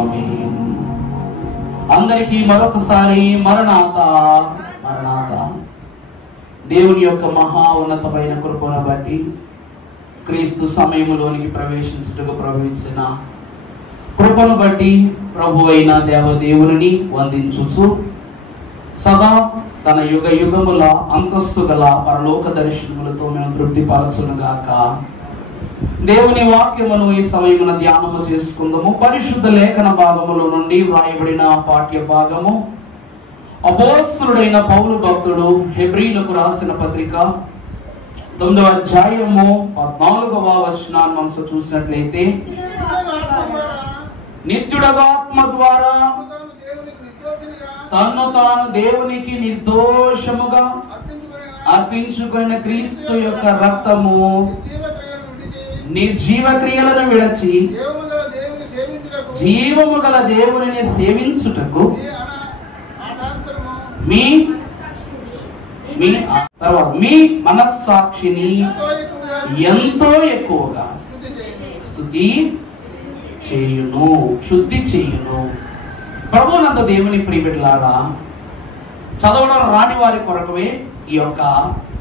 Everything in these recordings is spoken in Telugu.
ఆమేన్. అందరికీ మరొకసారి మరణాత మరణాత. దేవుని యొక్క మహా ఉన్నతమైన కృపను బట్టి క్రీస్తు సమయంలోనికి ప్రవేశించుటకు ప్రవహించిన కృపను బట్టి ప్రభు అయిన దేవదేవుని వందించుచు సదా తన యుగ యుగముల అంతస్తు గల పరలోక దర్శనములతో మేము తృప్తిపరచునుగాక. దేవుని వాక్యమును ఈ సమయమున ధ్యానము చేసుకుందాము. పరిశుద్ధ లేఖన భాగములో నుండి వ్రాయబడిన పాఠ్య భాగము అపోస్తలుడైన పౌలు భక్తుడు హెబ్రీలకు రాసిన పత్రిక 9వ అధ్యాయము 14వ వచనాన్ని మనం చూసినట్లయితే, నిత్యుడగా ఆత్మ ద్వారా తన్ను తాను దేవునికి నిర్దోషముగా అర్పించుకున్న క్రీస్తు యొక్క రక్తము నిర్జీవ క్రియలను విడచి జీవము గల దేవుని సేవించుటకు మీ మనస్సాక్షిని ఎంతో ఎక్కువగా స్తుతి చేయును, శుద్ధి చేయును. ప్రభువునందు దేవుని ప్రియబిడ్డలారా, చదవడం రాని వారి కొరకవే ఈ యొక్క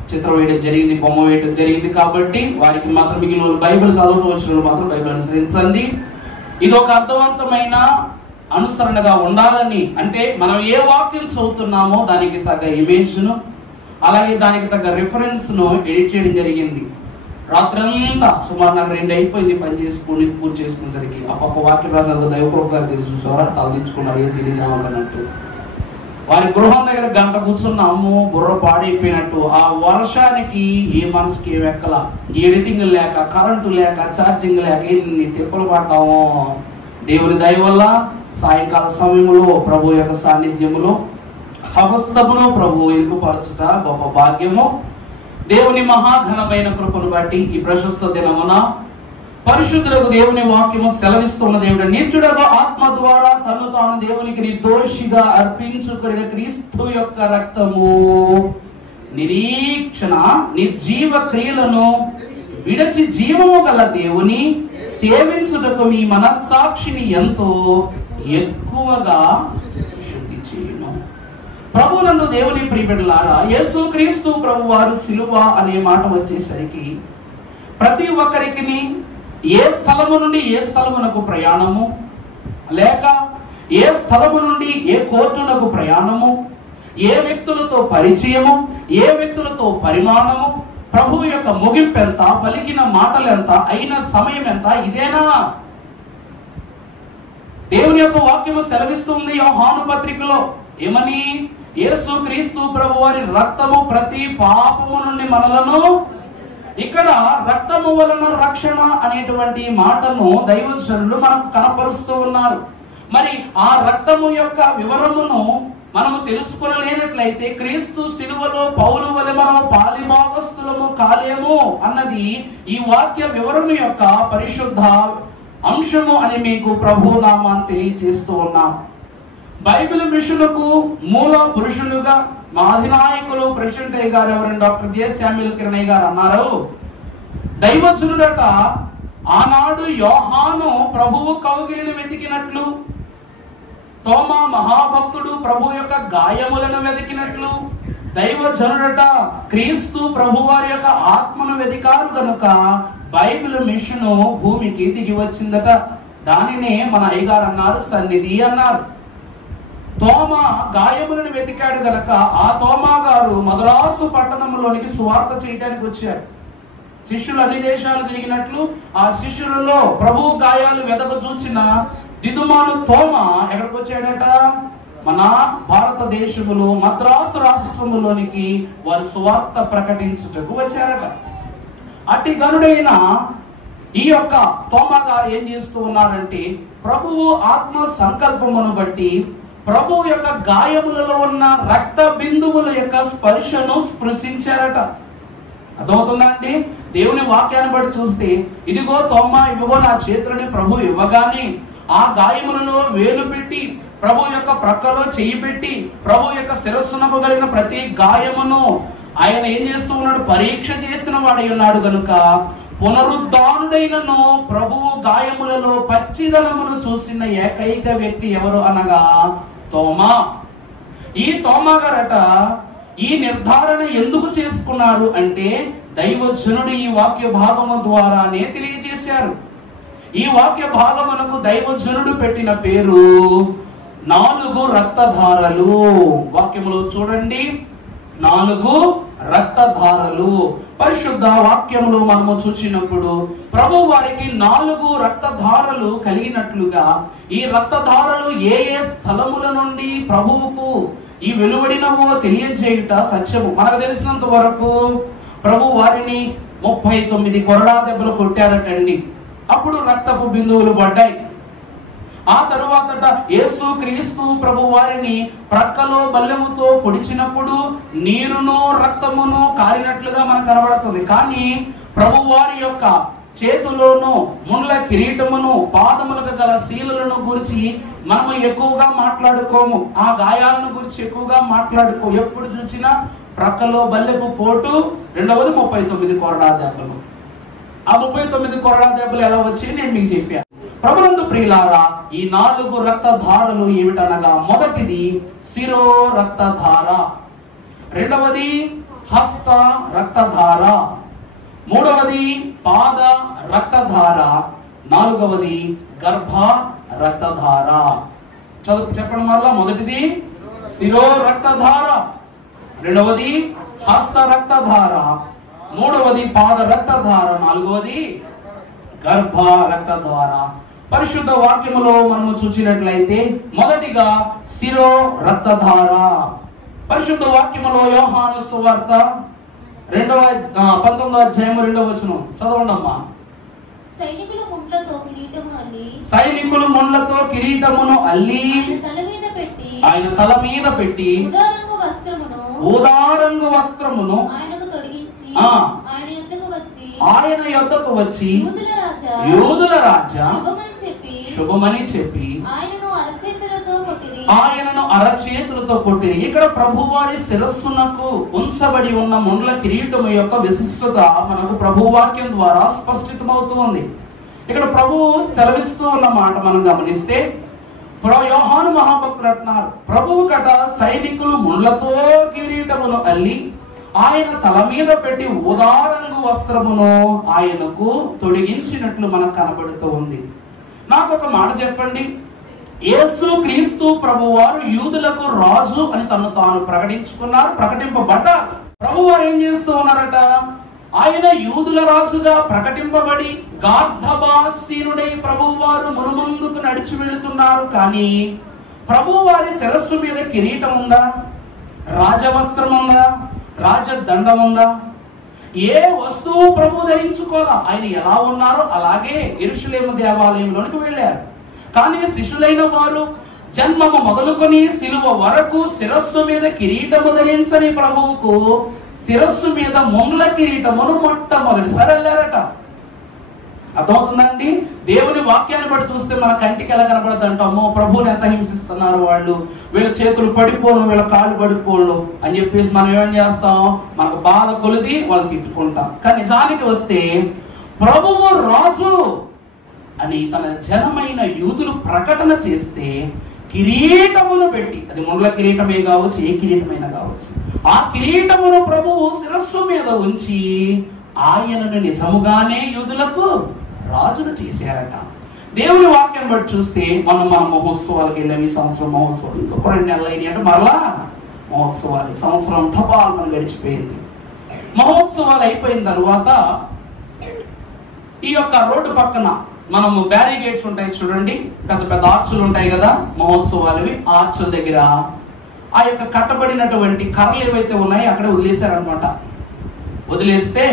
చిత్రం వేయడం జరిగింది, బొమ్మ వేయడం జరిగింది. కాబట్టి వారికి మాత్రం మిగిలిన బైబిల్ చదవడం వచ్చిన మాత్రం బైబిల్ అనుసరించండి. ఇది ఒక అర్థవంతమైన అనుసరణగా ఉండాలని, అంటే మనం ఏ వాక్యం చదువుతున్నామో దానికి తగ్గ ఇమేజ్ను అలాగే దానికి తగ్గ రిఫరెన్స్ ను ఎడిట్ చేయడం జరిగింది. రాత్రంతా సుమారు నాకు 2 అయిపోయింది పని చేసుకుని పూర్తి చేసుకునేసరికి. అప్ప వాక్యం రాసిన దైవకృప గారు తెలుసు చూసారా, తలదించుకున్నారు, ఏం తెలియదామన్నట్టు. వారి గృహం దగ్గర గంట కూర్చున్నాము, బుర్ర పాడైపోయినట్టు. ఆ వర్షానికి ఏ మనసుకి ఏం ఎక్కల, ఎడిటింగ్ లేక, కరెంటు లేక, ఛార్జింగ్ లేక ఎన్ని తిప్పలు పడ్డాము. దేవుని దయ వల్ల సాయంకాల సమయంలో ప్రభు యొక్క సాన్నిధ్యములో సమస్తమును ప్రభు ఇరుకుపరచుట గొప్ప భాగ్యము. దేవుని మహాఘనమైన కృపను బట్టి ఈ ప్రశస్త దినమున పరిశుద్ధులకు దేవుని వాక్యము సెలవిస్తున్న దేవుడు, నిత్యుడగా ఆత్మ ద్వారా తను తాను దేవునికి నిర్దోషిగా అర్పించుకున్న క్రీస్తు యొక్క రక్తము నిరీక్షణ నిర్జీవ క్రియలను విడచి జీవము గల దేవుని సేవించుటకు మీ మనస్సాక్షిని ఎంతో ఎక్కువగా శుద్ధి చేయును. ప్రభువునందు దేవుని ప్రియబిడ్డలారా, యేసు క్రీస్తు ప్రభు వారు సిలువ అనే మాట వచ్చేసరికి ప్రతి ఒక్కరికి ఏ స్థలము నుండి ఏ స్థలమునకు ప్రయాణము, లేక ఏ స్థలము నుండి ఏ కోర్టునకు ప్రయాణము, ఏ వ్యక్తులతో పరిచయము, ఏ వ్యక్తులతో పరిమాణము, ప్రభు యొక్క ముగింపు ఎంత, పలికిన మాటలు ఎంత, అయిన సమయం ఎంత, ఇదేనా? దేవుని యొక్క వాక్యము సెలవిస్తుంది యోహాను పత్రికలో ఏమని, యేసు క్రీస్తు ప్రభు వారి రక్తము ప్రతి పాపము నుండి మనలను, ఇక్కడ రక్తము వలన రక్షణ అనేటువంటి మాటను దైవజనులు మనకు కనపరుస్తూ ఉన్నారు. మరి ఆ రక్తము యొక్క వివరమును మనము తెలుసుకోలేనట్లయితే క్రీస్తు సిలువలో పౌలు వలె మనం పాలిభాగస్తులము కాలేము అన్నది ఈ వాక్య వివరము యొక్క పరిశుద్ధ అంశము అని మీకు ప్రభు నామాన్ని తెలియజేస్తూ ఉన్నాం. బైబిల్ మిషన్కు మూల పురుషులుగా మా అధినాయకులు ప్రెసిడెంట్ అయ్య గారు ఎవరైనా డాక్టర్ జె శామ్యుల్ కిరణయ్య గారు అన్నారు, దైవజనుడట ఆనాడు యోహాను ప్రభువు కౌగిలిని వెతికినట్లు, తోమా మహాభక్తుడు ప్రభు యొక్క గాయములను వెతికినట్లు, దైవజనుడట క్రీస్తు ప్రభు వారి యొక్క ఆత్మను వెతికారు కనుక బైబిల్ మిషన్ భూమికి దిగి వచ్చిందట. దానినే మన అయ్యగారు అన్నారు సన్నిధి అన్నారు. తోమా గాయములను వెతికాడు గనక ఆ తోమా గారు మద్రాసు పట్టణంలోనికి సువార్త చేయడానికి వచ్చారు. శిష్యులు అన్ని దేశాలు తిరిగినట్లు ఆ శిష్యులలో ప్రభు గాయాలు వెతక చూచిన దిదుమాను తోమా ఎక్కడికి వచ్చాడట, మన భారతదేశములో మద్రాసు రాష్ట్రములోనికి వారు సువార్త ప్రకటించుటకు వచ్చారట. అట్టి గనుడైన ఈ యొక్క తోమా గారు ఏం చేస్తూ ఉన్నారంటే, ప్రభువు ఆత్మ సంకల్పమును బట్టి ప్రభు యొక్క గాయములలో ఉన్న రక్త బిందువుల యొక్క స్పర్శను స్పృశించారట. అర్థమవుతుందా అండి? దేవుని వాక్యాన్ని బట్టి చూస్తే, ఇదిగో తోమా, ఇదిగో నా చేతులని ప్రభు ఇవ్వగానే ఆ గాయములలో వేలు పెట్టి, ప్రభు యొక్క ప్రక్కలో చెయ్యి పెట్టి, ప్రభు యొక్క శిరస్సునకు కలిగిన ప్రతి గాయమును ఆయన ఏం చేస్తూ ఉన్నాడు, పరీక్ష చేసిన వాడై ఉన్నాడు గనుక పునరుద్ధానుడైనను ప్రభువు గాయములలో పచ్చిదనమును చూసిన ఏకైక వ్యక్తి ఎవరు అనగా తోమా. ఈ తోమా గారట ఈ నిర్ధారణ ఎందుకు చేసుకున్నారు అంటే దైవజనుడు ఈ వాక్య భాగము ద్వారానే తెలియజేశారు. ఈ వాక్య భాగమునకు దైవజనుడు పెట్టిన పేరు 4 రక్తధారలు. వాక్యములో చూడండి, 4 రక్తధారలు. పరిశుద్ధ వాక్యములు మనము చూసినప్పుడు ప్రభు వారికి 4 రక్తధారలు కలిగినట్లుగా ఈ రక్తధారలు ఏ ఏ స్థలముల నుండి ప్రభువుకు ఈ వెలువడినవో తెలియజేయుట సత్యము. మనకు తెలిసినంత వరకు ప్రభు వారిని 39 కొరడా దెబ్బలు కొట్టారటండి. అప్పుడు రక్తపు బిందువులు పడ్డాయి. ఆ తరువాత యేసు క్రీస్తు ప్రభు వారిని ప్రక్కలో బల్లెముతో పొడిచినప్పుడు నీరును రక్తమును కారినట్లుగా మనకు కనబడుతుంది. కానీ ప్రభు వారి యొక్క చేతులోను ముండ్ల కిరీటమును పాదములకు గల శీలులను గురించి మనము ఎక్కువగా మాట్లాడుకోము. ఆ గాయాలను గురించి ఎక్కువగా మాట్లాడుకో. ఎప్పుడు చూసినా ప్రక్కలో బల్లెపు పోటు, రెండవది 39 కొరడా దెబ్బలు. ఆ 39 కొరడా దెబ్బలు ఎలా వచ్చాయి నేను మీకు చెప్పాను. ప్రభునందు ప్రియులారా, ఈ 4 రక్తధారలు ఏమిటనగా మొదటిది శిరో రక్తధార, రెండవది హస్త రక్తధార, మూడవది పాద రక్తధార, నాలుగవది గర్భ రక్తధార. చెప్పడం వల్ల మొదటిది శిరో రక్తధార, రెండవది హస్త రక్తధార, మూడవది పాద రక్తధార, నాలుగవది గర్భ రక్తధార. పరిశుద్ధ వాక్యములో మనము చూసినట్లయితే మొదటిగా శిరో రక్తధార. పరిశుద్ధ వాక్యములో యోహాను సువార్త 19వ అధ్యాయం 2వ వచనం చదవండి అమ్మా. సైనికులు ముండ్లతో కిరీటమును అల్లి ఆయన తల మీద పెట్టి ఊదారంగు వస్త్రమును ఆయన యొద్దకు వచ్చి యూదుల రాజా శుభమని చెప్పి ఆయనను అరచేతులతో కొట్టిరి. ఇక్కడ ప్రభువారి శిరస్సునకు ఉంచబడి ఉన్న ముండ్ల కిరీటము యొక్క విశిష్టత మనకు ప్రభువాక్యం ద్వారా స్పష్టమవుతుంది. ఇక్కడ ప్రభువు చలవిస్తూ ఉన్న మాట మనం గమనిస్తే యోహాను మహాభక్తులు అంటున్నారు, ప్రభువు కట సైనికులు ముండ్లతో కిరీటమును అల్లి ఆయన తల మీద పెట్టి ఉదారంగు వస్త్రమును ఆయనకు తొడిగించినట్లు మనకు కనబడుతూ ఉంది. నాకు ఒక మాట చెప్పండి, యేసు క్రీస్తు ప్రభువారు యూదులకు రాజు అని తను తాను ప్రకటించుకున్నారు, ప్రకటింపబడ్డారు. ప్రభువారు ఏం చేస్తూ ఉన్నారట, ఆయన యూదుల రాజుగా ప్రకటింపబడి గార్ధబాసీనుడై ప్రభువారు మునుముందుకు నడిచి వెళుతున్నారు. కానీ ప్రభువారి శిరస్సు మీద కిరీటం ఉందా, రాజవస్త్రం ఉందా, రాజదండం ఉందా? ఏ వస్తువు ప్రభు ధరించుకోవాలా. ఆయన ఎలా ఉన్నారో అలాగే యెరూషలేము దేవాలయంలోనికి వెళ్ళారు. కానీ శిష్యులైన వారు జన్మము మొదలుకొని శిలువ వరకు శిరస్సు మీద కిరీటము ధరించని ప్రభువుకు శిరస్సు మీద ముండ్ల కిరీటమును మొట్టమొదటిసారి వెళ్ళారట. అర్థమవుతుందండి? దేవుని వాక్యాన్ని బట్టి చూస్తే మన కంటికి ఎలా కనబడుతుంది అంటామో, ప్రభువుని ఎంత హింసిస్తున్నారు వాళ్ళు, వీళ్ళ చేతులు పడిపోను, వీళ్ళ కాళ్ళు పడిపోను అని చెప్పేసి మనం ఏం చేస్తాం, మనకు బాధ కొలిది వాళ్ళు తిట్టుకుంటాం. కానీ నిజానికి వస్తే ప్రభువు రాజు అని తన జనమైన యూదులు ప్రకటన చేస్తే కిరీటమును పెట్టి, అది ముండ్ల కిరీటమే కావచ్చు, ఏ కిరీటమైనా కావచ్చు, ఆ కిరీటమును ప్రభువు శిరస్సు మీద ఉంచి ఆయనను నిజముగానే యూదులకు రాజును చేశారట. దేవుని వాక్యం బట్టి చూస్తే మన మహోత్సవాలకు వెళ్ళాం. ఈ సంవత్సరం మహోత్సవాలు ఇంకా 2 నెలలు అయినాయి అంటే మరలా మహోత్సవాలు. సంవత్సరం తపాలను గడిచిపోయింది. మహోత్సవాలు అయిపోయిన తర్వాత ఈ యొక్క రోడ్డు పక్కన మనము బ్యారిగేట్స్ ఉంటాయి చూడండి, పెద్ద పెద్ద ఆర్చులు ఉంటాయి కదా మహోత్సవాలవి. ఆర్చుల దగ్గర ఆ యొక్క కట్టబడినటువంటి కర్రలు ఏవైతే ఉన్నాయో అక్కడ వదిలేశారనమాట. వదిలేస్తే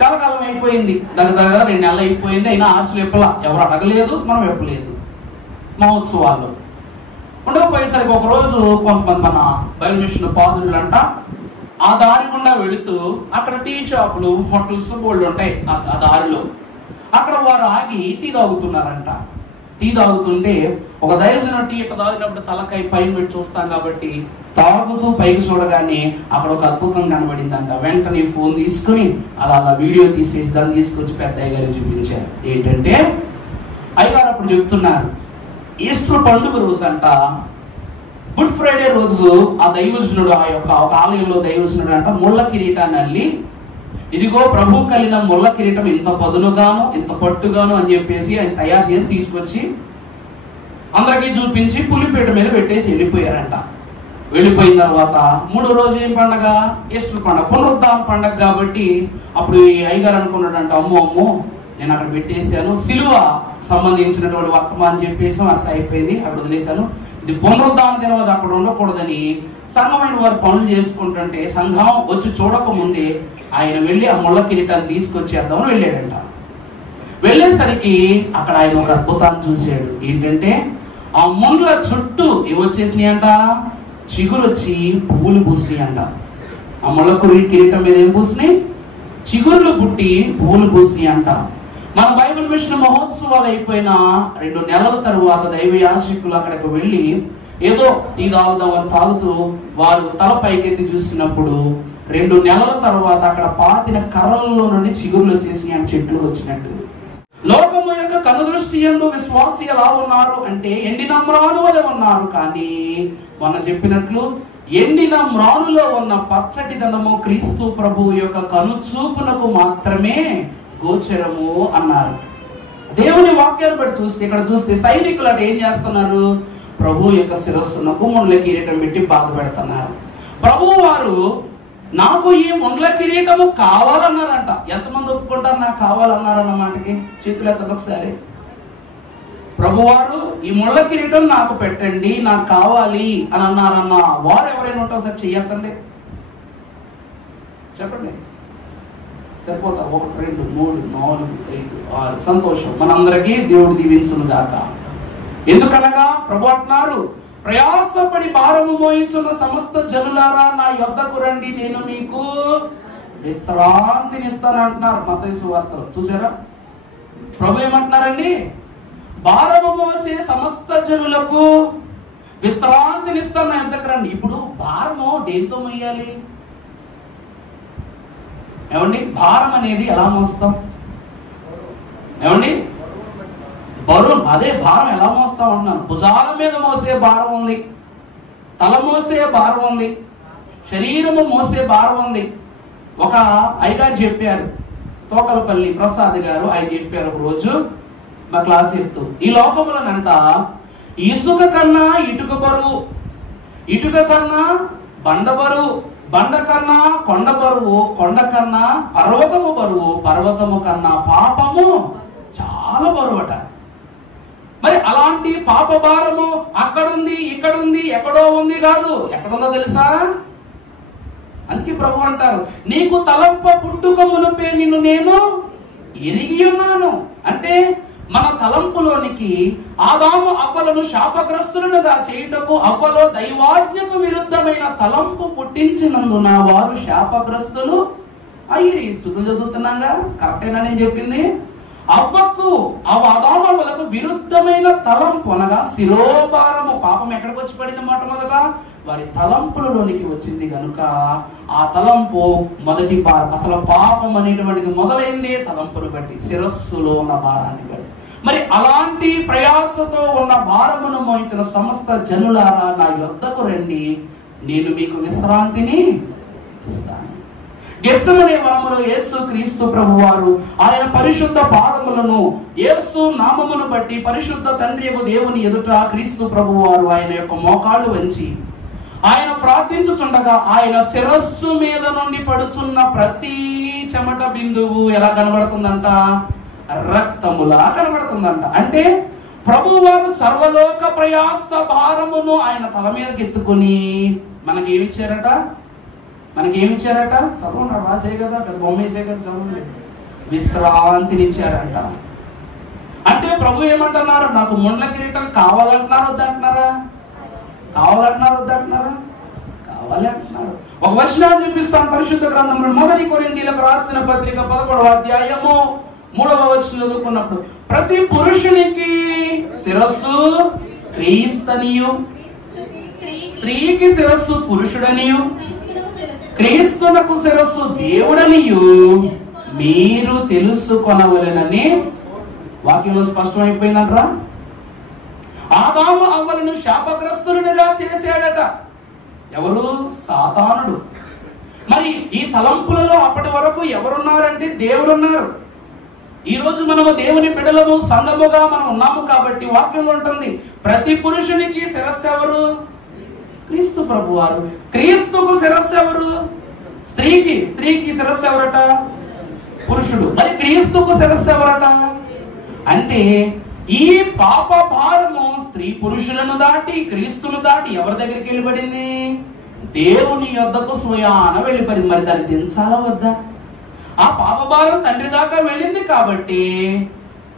చాలా కాలం అయిపోయింది, దగ్గర 2 నెలలు అయిపోయింది. అయినా ఆర్చులు ఎప్పలా, ఎవరు అడగలేదు, మనం ఎప్పలేదు. మహోత్సవాలు ఉండకపోయేసరికి ఒకరోజు కొంతమంది మన బైబిల్ మిషన్ పాదులు అంట ఆ దారి గుండా వెళుతూ అక్కడ టీ షాపులు, హోటల్స్ బోల్డ్ ఉంటాయి ఆ దారిలో. అక్కడ వారు ఆగి టీ తాగుతున్నారంట. టీ తాగుతుంటే ఒక దైవజనుడు టీ ఇట్లా తాగినప్పుడు తలకాయ పైన పెట్టి చూస్తాం కాబట్టి తాగుతూ పైకి చూడగానే అక్కడ ఒక అద్భుతం కనబడిందంట. వెంటనే ఫోన్ తీసుకుని అలా వీడియో తీసేసి దాన్ని తీసుకొచ్చి పెద్ద అయ్యగారికి చూపించారు. ఏంటంటే అయ్యగారు అప్పుడు చెప్తున్నారు, ఈస్టర్ పండుగ రోజు అంట, గుడ్ ఫ్రైడే రోజు ఆ దైవజనుడు ఆ యొక్క ఒక ఆలయంలో దైవజనుడు అంట ముళ్ళ కిరీటాన్ని అల్లి, ఇదిగో ప్రభు కలిగిన ముళ్ళ కిరీటం ఇంత పదునుగాను ఇంత పట్టుగాను అని చెప్పేసి ఆయన తయారు చేసి తీసుకొచ్చి అందరికీ చూపించి పులిపేట మీద పెట్టేసి వెళ్ళిపోయారంట. వెళ్ళిపోయిన తర్వాత మూడో రోజు ఏం పండగ? ఈస్టర్ పండగ, పునరుద్ధాన పండగ. కాబట్టి అప్పుడు ఈ అయ్యగారు అనుకున్నాడంట, అమ్మో నేను అక్కడ పెట్టేశాను, సిలువ సంబంధించినటువంటి వర్తమానం చెప్పేసి అర్థ అయిపోయింది, అక్కడ వదిలేశాను, ఇది పునరుద్ధాన దినం, అది అక్కడ ఉండకూడదని సంఘమైన వారు పనులు చేసుకుంటుంటే సంఘం వచ్చి చూడక ముందే ఆయన వెళ్ళి ఆ ముళ్ళ కిరీటాన్ని తీసుకొచ్చేద్దామని వెళ్ళాడంట. వెళ్ళేసరికి అక్కడ ఆయన ఒక అద్భుతాన్ని చూశాడు. ఏంటంటే ఆ ముండ్ల చుట్టూ ఏమొచ్చేసినాయి అంట? చిగురు వచ్చి పువ్వులు పూసినాయి అంట. ఆ ముళ్ళ కిరీటం మీద ఏం పూసినాయి? చిగురులు పుట్టి పువ్వులు పూసినాయి అంట. మన బైబిల్ మిషన్ మహోత్సవాలు అయిపోయిన 2 నెలల తరువాత దైవ యాజకులు అక్కడికి వెళ్ళి ఏదో టీ తాగుదామని తాగుతూ వారు తల పైకెత్తి చూసినప్పుడు 2 నెలల తర్వాత అక్కడ పాతిన కర్రల్లో నుండి చిగురులు వచ్చేసి ఆ చెట్లు వచ్చినట్టు. లోకము యొక్క కనుదృష్టి యందు విశ్వాసి ఎలా ఉన్నారు అంటే ఎండిన మ్రాను వలె ఉన్నారు. కానీ మొన్న చెప్పినట్లు ఎండిన మ్రానులో ఉన్న పచ్చటి ధనము క్రీస్తు ప్రభువు యొక్క కనుచూపునకు మాత్రమే గోచరము అన్నారు. దేవుని వాక్యాన్ని బట్టి చూస్తే ఇక్కడ చూస్తే సైనికులు అటు ఏం చేస్తున్నారు? ప్రభు యొక్క శిరస్సునకు ముండ్ల కిరీటం పెట్టి బాధ పెడుతున్నారు. ప్రభు వారు నాకు ఈ ముండ్ల కిరీటము కావాలన్నారంట. ఎంతమంది ఒప్పుకుంటారు నాకు కావాలన్నారన్న మాటకి? చేతులు ఎత్తండి ఒకసారి. ప్రభువారు ఈ ముళ్ళ కిరీటం నాకు పెట్టండి, నాకు కావాలి అని అన్నారన్న వారు ఎవరైనా ఉంటారు సార్? చెయ్యత్తండి, చెప్పండి. సరిపోతారు. 1 2 3 4 5 6. సంతోషం. మనందరికీ దేవుడు దీవించును గాక. ఎందుకనగా ప్రభు అంటున్నారు, ప్రయాసపడి భారము మోయించున్న సమస్త జనులారా నా యొద్దకు రండి, నేను మీకు విశ్రాంతినిస్తాను అంటున్నారు మత్తయి సువార్తలో. చూసారా ప్రభు ఏమంటున్నారండి? భారము మోసే సమస్త జనులకు విశ్రాంతినిస్తాను నా యొద్దకు రండి. ఇప్పుడు భారము దేంతో మోయాలి? ఏమండి, భారం అనేది ఎలా మోస్తాం? ఏమండి, బరువు, అదే భారం ఎలా మోస్తాం అంటున్నాను. భుజాల మీద మోసే భారం ఉంది, తల మోసే భారం ఉంది, శరీరము మోసే భారం ఉంది. ఒక అయ్యగారు చెప్పారు, తోకలపల్లి ప్రసాద్ గారు, ఆయన చెప్పారు ఒక రోజు మా క్లాస్ చెప్తూ, ఈ లోకములనంట ఇసుక కన్నా ఇటుక బరువు, ఇటుక కన్నా బండ బరువు, బండ కన్నా కొండ బరువు, కొండ కన్నా పర్వతము బరువు, పర్వతము కన్నా పాపము చాలా బరువట. మరి అలాంటి పాప భారము అక్కడుంది, ఇక్కడుంది, ఎక్కడో ఉంది కాదు, ఎక్కడుందో తెలుసా? అందుకే ప్రభు అంటారు, నీకు తలంప పుట్టుక మునుపే నిన్ను నేను ఎరిగి ఉన్నాను. అంటే మన తలంపులోనికి ఆదాము అవ్వలను శాపగ్రస్తులుగా చేయుటకు అవ్వలో దైవాజ్ఞకు విరుద్ధమైన తలంపు పుట్టించినందున వారు శాపగ్రస్తులు అయ్యి. స్తుతులు చదువుతున్నాగా, కరెక్టేనా నేను చెప్పింది? అవ్వకు ఆదామవ్వలకు విరుద్ధమైన తలంపు అనగా శిరోభారము, పాపం ఎక్కడికి వచ్చి పడింది? మొట్టమొదట వారి తలంపులలోనికి వచ్చింది కనుక ఆ తలంపు మొదటి భారం. అసలు పాపం అనేటువంటిది మొదలైంది తలంపును బట్టి, శిరస్సులో ఉన్న భారాన్ని బట్టి. మరి అలాంటి ప్రయాసతో ఉన్న భారమును మోయించిన సమస్త జనులారా నా యొద్దకు రండి, నేను మీకు విశ్రాంతిని ఇస్తాను. గెత్సెమనే వనములో యేసు క్రీస్తు ప్రభువారు ఆయన పరిశుద్ధ పాదములను యేసు నామమును బట్టి పరిశుద్ధ తండ్రియగు దేవుని ఎదుట క్రీస్తు ప్రభువారు ఆయన యొక్క మోకాళ్ళు వంచి ఆయన ప్రార్థించుచుండగా ఆయన శిరస్సు మీద నుండి పడుచున్న ప్రతి చెమట బిందువు ఎలా కనబడుతుందంట? రక్తములా కనబడుతుందంట. అంటే ప్రభువారు సర్వలోక ప్రయాస భారమును ఆయన తల మీదకి ఎత్తుకొని మనకి ఏమిచ్చారట? చదవండి, రాసే కదా, పెద్ద బొమ్మేసే కదా, చదవండి. విశ్రాంతినిచ్చారంట. అంటే ప్రభు ఏమంటున్నారు? నాకు ముండ్ల కిరీటం కావాలంటున్నారు, వద్దంటున్నారా? కావాలి అంటున్నారు. ఒక వచనాన్ని చూపిస్తాను పరిశుద్ధ గ్రంథంలో. 1 కొరింథీయులకు రాసిన పత్రిక 11వ అధ్యాయము 3వ వచనం చదువుకున్నప్పుడు ప్రతి పురుషునికి శిరస్సు క్రీస్తనియు, స్త్రీకి శిరస్సు పురుషుడనియు, క్రీస్తునకు శిరస్సు దేవుడనియు మీరు తెలుసుకొనవలెనని వాక్యంలో స్పష్టమైపోయిందంటరా. ఆదాము అవ్వలను శాపగ్రస్తులుగా చేశాడట. ఎవరు? సాతానుడు. మరి ఈ తలంపులలో అప్పటి వరకు ఎవరున్నారంటే దేవుడున్నారు. ఈ రోజు మనము దేవుని బిడ్డలము, సంఘముగా మనం ఉన్నాము కాబట్టి వాక్యంలో ఉంటుంది ప్రతి పురుషునికి శిరస్సు ఎవరు? క్రీస్తు ప్రభువారు. క్రీస్తుకు శిరస్సు ఎవరు? స్త్రీకి శిరస్సు ఎవరట? పురుషుడు. మరి క్రీస్తుకు శిరస్సు ఎవరట? అంటే ఈ పాప భారము స్త్రీ పురుషులను దాటి, క్రీస్తును దాటి ఎవరి దగ్గరికి వెళ్ళిపడింది? దేవుని యొద్దకు స్వయాన వెళ్ళిపడింది. మరి దాన్ని దించాలా వద్దా? ఆ పాప భారం తండ్రి దాకా వెళ్ళింది కాబట్టి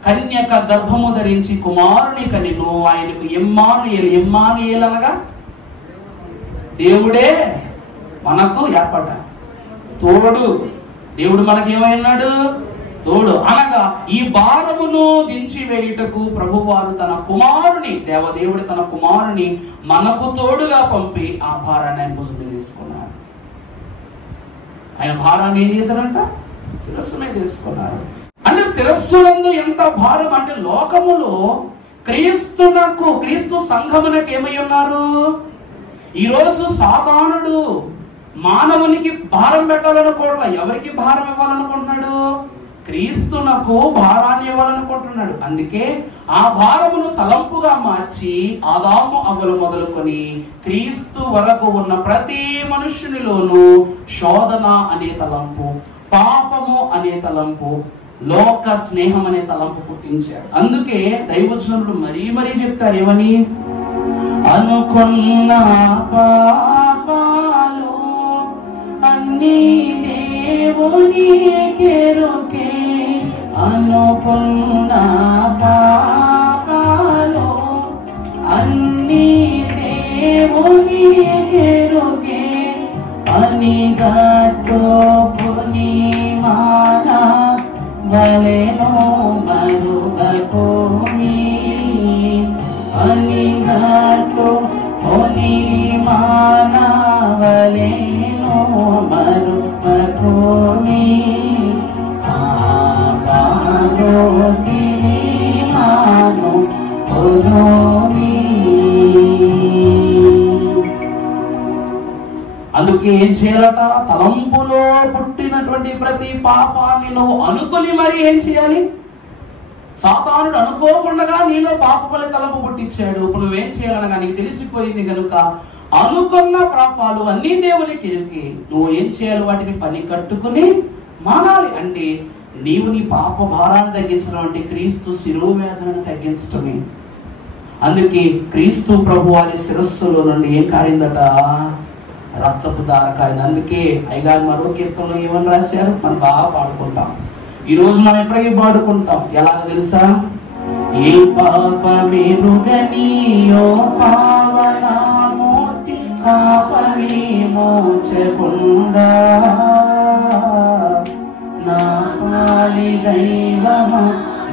కన్యక గర్భము ధరించి కుమారుని కనిను. ఆయనకు ఇమ్మానుయేల్ అనగా దేవుడే మనకు ఏర్పడ్డ తోడు. దేవుడు మనకేమైనాడు? తోడు. అనగా ఈ భారమును దించి వేయుటకు ప్రభువారు తన కుమారుని, దేవదేవుడు తన కుమారుని మనకు తోడుగా పంపి ఆ భారాన్ని ఆయన భుజం మీద తీసుకున్నారు. ఆయన భారాన్ని ఏం చేశారంట? శిరస్సు మీద తీసుకున్నారు. అంటే శిరస్సునందు ఎంత భారం అంటే లోకములో క్రీస్తు సంఘమునకు ఏమై ఉన్నారు? ఈరోజు సాతానుడు మానవునికి భారం పెట్టాలనుకోవట్లా. ఎవరికి భారం ఇవ్వాలనుకుంటున్నాడు? క్రీస్తునకు భారాన్ని ఇవ్వాలనుకుంటున్నాడు. అందుకే ఆ భారమును తలంపుగా మార్చి ఆదాము అవ్వలు మొదలుకొని క్రీస్తు వరకు ఉన్న ప్రతి మనుష్యునిలోనూ శోధన అనే తలంపు, పాపము అనే తలంపు, లోక స్నేహం అనే తలంపు పుట్టించాడు. అందుకే దైవజనుడు మరీ చెప్తారు ఏమని? అనుకున్న పాపాలు అన్నీ దేవుని కెరుకే, అనుకున్న పాపాలు అన్నీ దేవుని కెరుకే, అని గట్టుకుని మాన వలెను మరుగకుని, అని గట్టుకుని మాన వలెను మరుగకుని, ఆపాను తిరిమాను కొనుని. అందుకే ఏం చేయాలట? తలంపులో పుట్టినటువంటి ప్రతి పాపాన్ని నువ్వు అనుకుని మరి ఏం చేయాలి? సాతానుడు అనుకోకుండా నీలో పాపపల్లి తలంపు పుట్టించాడు. ఇప్పుడు నువ్వేం చేయాలనగా నీకు తెలిసిపోయింది కనుక అనుకున్న పాపాలు అన్ని దేవునికి ఎరుకే. నువ్వు ఏం చేయాలి? వాటిని పని కట్టుకుని మానాలి. అంటే నీవు నీ పాప భారాన్ని తగ్గించడం అంటే క్రీస్తు శిరోవేదనను తగ్గించటమే. అందుకే క్రీస్తు ప్రభు వారి శిరస్సులో నుండి ఏం కారిందట? రక్తపు దార కారింది. అందుకే అయ్యగారు మరో కీర్తనలో ఏమని రాశారు? మనం బాగా పాడుకుంటాం. ఈ రోజు మనం ఎప్పటికీ పాడుకుంటాం. ఎలాగో తెలుసా? ఏ పాపమేరుగనియో పావనామూర్తి పాపమే మోచకుండా, నా పాలి దైవమా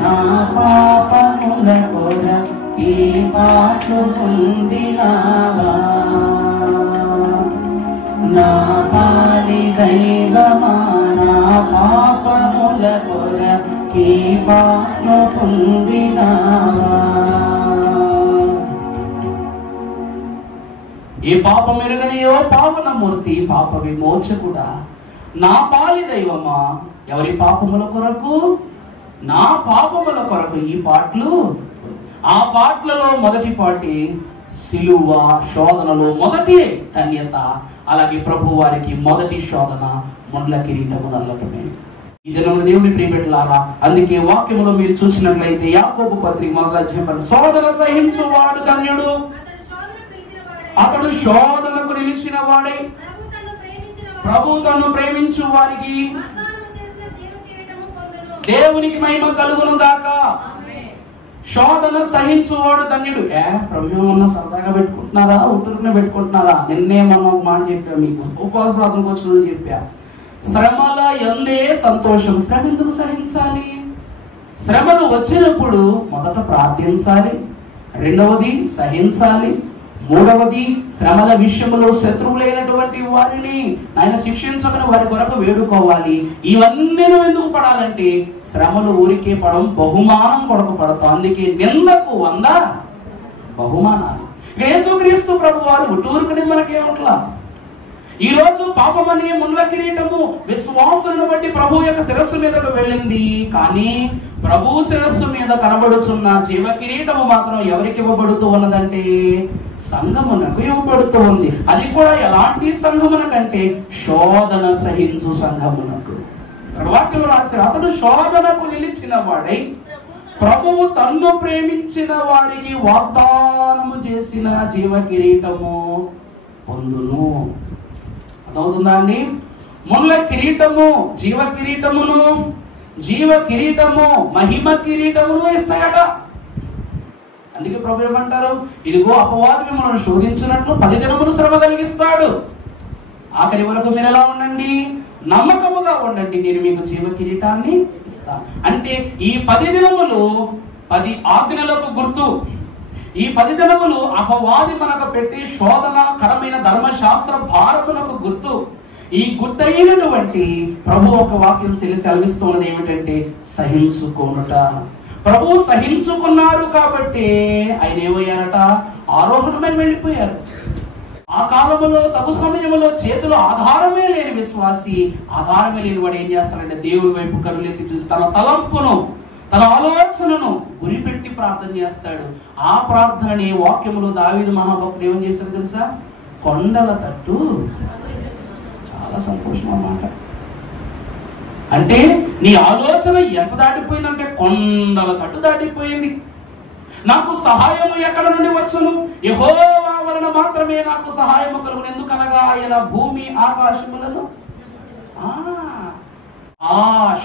నా పాపముల కొర ఈ పాటలు పొందినావా, నా పాలి దైవమా నా పాపముల కొర ఈ పాటలు పొందినావా. ఏ పాపం ఎరుగనియో పావనమూర్తి పాప విమోచకుడా, నా పాలి దైవమా. ఎవరి పాపముల కొరకు? నా పాపముల కొరకు ఈ పాటలు. ఆ పాటలలో మొదటి పాటి సిలువ శోధనలో మొదటి ధన్యత. అలాగే ప్రభు వారికి మొదటి శోధన ముండ్ల కిరీటము నల్లటమే. ఈ దినమున దేవుని ప్రియబిడ్డలారా, అందుకే వాక్యములో మీరు చూసినట్లయితే యాకోబు పత్రిక 1:10 శోధన సహించువాడు ధన్యుడు, అతడు శోధనకు నిలిచిన వాడే, ప్రభు తను ప్రేమించు వారికి దేవునికి మహిమ కలుగును గాక. శోధన సహించువాడు ధన్యుడు. ప్రభు ఏమన్నా సరదాగా పెట్టుకుంటున్నారా? ఉట్టుకునే పెట్టుకుంటున్నారా? నిన్నే మనం ఒక మాట చెప్పా, మీకు ఉపవాస ప్రార్థనకు వచ్చిన చెప్పా, శ్రమల యందే సంతోషం. శ్రమ ఎందుకు సహించాలి? శ్రమలు వచ్చినప్పుడు మొదట ప్రార్థించాలి, రెండవది సహించాలి, మూడవది శ్రమల విషయంలో శత్రువులైనటువంటి వారిని ఆయన శిక్షించమని వారి కొరకు వేడుకోవాలి. ఇవన్నీ ఎందుకు పడాలంటే శ్రమలు ఊరికే పడం, బహుమానం కొరకు పడతాం. అందుకే నిందకు 100 బహుమానాలు. యేసుక్రీస్తు ప్రభు వారు ఉటూరుకుని మనకేమట్లా ఈ రోజు పాపమనే ముండ్ల కిరీటము విశ్వాసులను బట్టి ప్రభు యొక్క శిరస్సు మీదకు వెళ్ళింది. కానీ ప్రభు శిరస్సు మీద కనబడుచున్న జీవ కిరీటము మాత్రం ఎవరికి ఇవ్వబడుతూ ఉన్నదంటే సంఘమునకు ఇవ్వబడుతూ ఉంది. అది కూడా ఎలాంటి సంఘమునకంటే శోధన సహించు సంఘమునకు. వాక్యం రాశారు, అతడు శోధనకు నిలిచిన వాడై ప్రభువు తన్ను ప్రేమించిన వారికి వాగ్దానము చేసిన జీవ కిరీటము పొందును. అర్థమవుతుందా అండి? ముళ్ళ కిరీటము జీవ కిరీటమును, జీవ కిరీటము మహిమ కిరీటమును ఇస్తాయట. అందుకే ప్రభు ఏమంటారు, ఇదిగో అపవాది మిమ్మల్ని శోధించినట్లు 10 దినములు శ్రమ కలిగిస్తాడు, ఆఖరి వరకు మీరు ఎలా ఉండండి, నమ్మకముగా ఉండండి, నేను మీకు జీవ కిరీటాన్ని ఇస్తా. అంటే ఈ 10 దినములు 10 ఆజ్ఞలకు గుర్తు. ఈ 10 దినములు అపవాది మనకు పెట్టి శోధనకరమైన ధర్మశాస్త్ర భారమునకు గుర్తు. ఈ గుర్తైనటువంటి ప్రభు ఒక వాక్యం సెలవిస్తున్నది ఏమిటంటే సహించుకోనుట. ప్రభు సహించుకున్నారు కాబట్టి ఆయన ఏమయ్యారట, ఆరోహణమై వెళ్ళిపోయారు. ఆ కాలంలో తగు సమయంలో చేతులు ఆధారమే లేని విశ్వాసి, ఆధారమే లేని వాడు ఏం చేస్తాడంటే దేవుడి వైపు కరులెత్తి చూసి తన తలంపును, తన ఆలోచనను గురిపెట్టి ప్రార్థన చేస్తాడు. ఆ ప్రార్థనని వాక్యములో దావీదు మహాభక్తుడు ఏమని చేశారు తెలుసా? కొండల తట్టు. చాలా సంతోషం అన్నమాట. అంటే నీ ఆలోచన ఎంత దాటిపోయిందంటే కొండల తట్టు దాటిపోయింది. నాకు సహాయము ఎక్కడ నుండి వచ్చును? యెహోవా వలన మాత్రమే నాకు సహాయము కలుగును. ఎందుకనగా ఆయన భూమి ఆకాశములను ఆ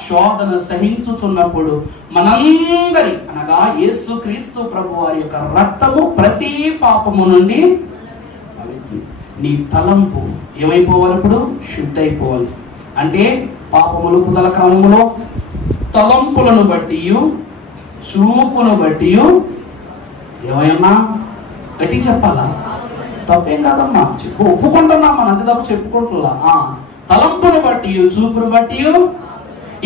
శోధన సహించుచున్నప్పుడు మనందరి అనగా యేసుక్రీస్తు ప్రభు వారి యొక్క రక్తము ప్రతి పాపము నుండి నీ తలంపు ఏమైపోవాలి? ఇప్పుడు శుద్ధి అయిపోవాలి. అంటే పాపములు కుదల క్రమములో తలంపులను బట్టి చూపును బట్టి ఏమైనా గట్టి చెప్పాలా? తప్పేం కాదమ్మా, చెప్పు, ఒప్పుకుంటున్నా మన అంతే తప్ప చెప్పుకుంటున్నా. తలంపును బట్టి చూపును బట్టి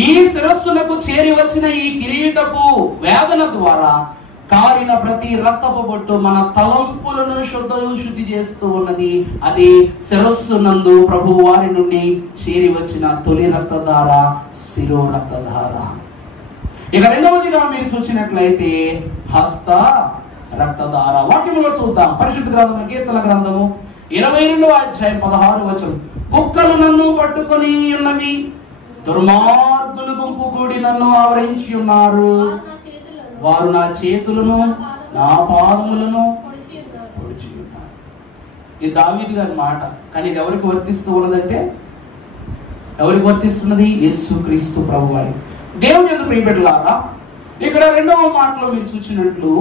ఈ శిరస్సులకు చేరి వచ్చిన ఈ కిరీటపు వేదన ద్వారా కారిన ప్రతి రక్తపు బొట్టు మన తలంపులను శుద్ధి చేస్తూ ఉన్నది. అది శిరస్సు నందు ప్రభు వారి నుండి చేరి వచ్చిన తొలి రక్తధార, శిరో రక్తధార. ఇక రెండవదిగా మీరు చూసినట్లయితే హస్త రక్తధార. వాక్యంలో చూద్దాం. పరిశుద్ధ గ్రంథము కీర్తన గ్రంథము 22వ అధ్యాయం 16వ వచనం. కుక్కలు నన్ను పట్టుకొని ఉన్నవి, దుర్మార్గులు గుంపు కూడి నన్ను ఆవరించి ఉన్నారు. వారు నా చేతులను నా పాదములను పొడిచి ఉన్నారు. ఇది దావీదు గారి మాట. కానీ ఇది ఎవరికి వర్తిస్తూ ఉన్నదంటే, ఎవరికి వర్తిస్తున్నది? యేసుక్రీస్తు ప్రభు వారి. దేవుని యొక్క ప్రియబిడ్డలారా, ఇక్కడ రెండవ మాటలో మీరు చూసినట్లు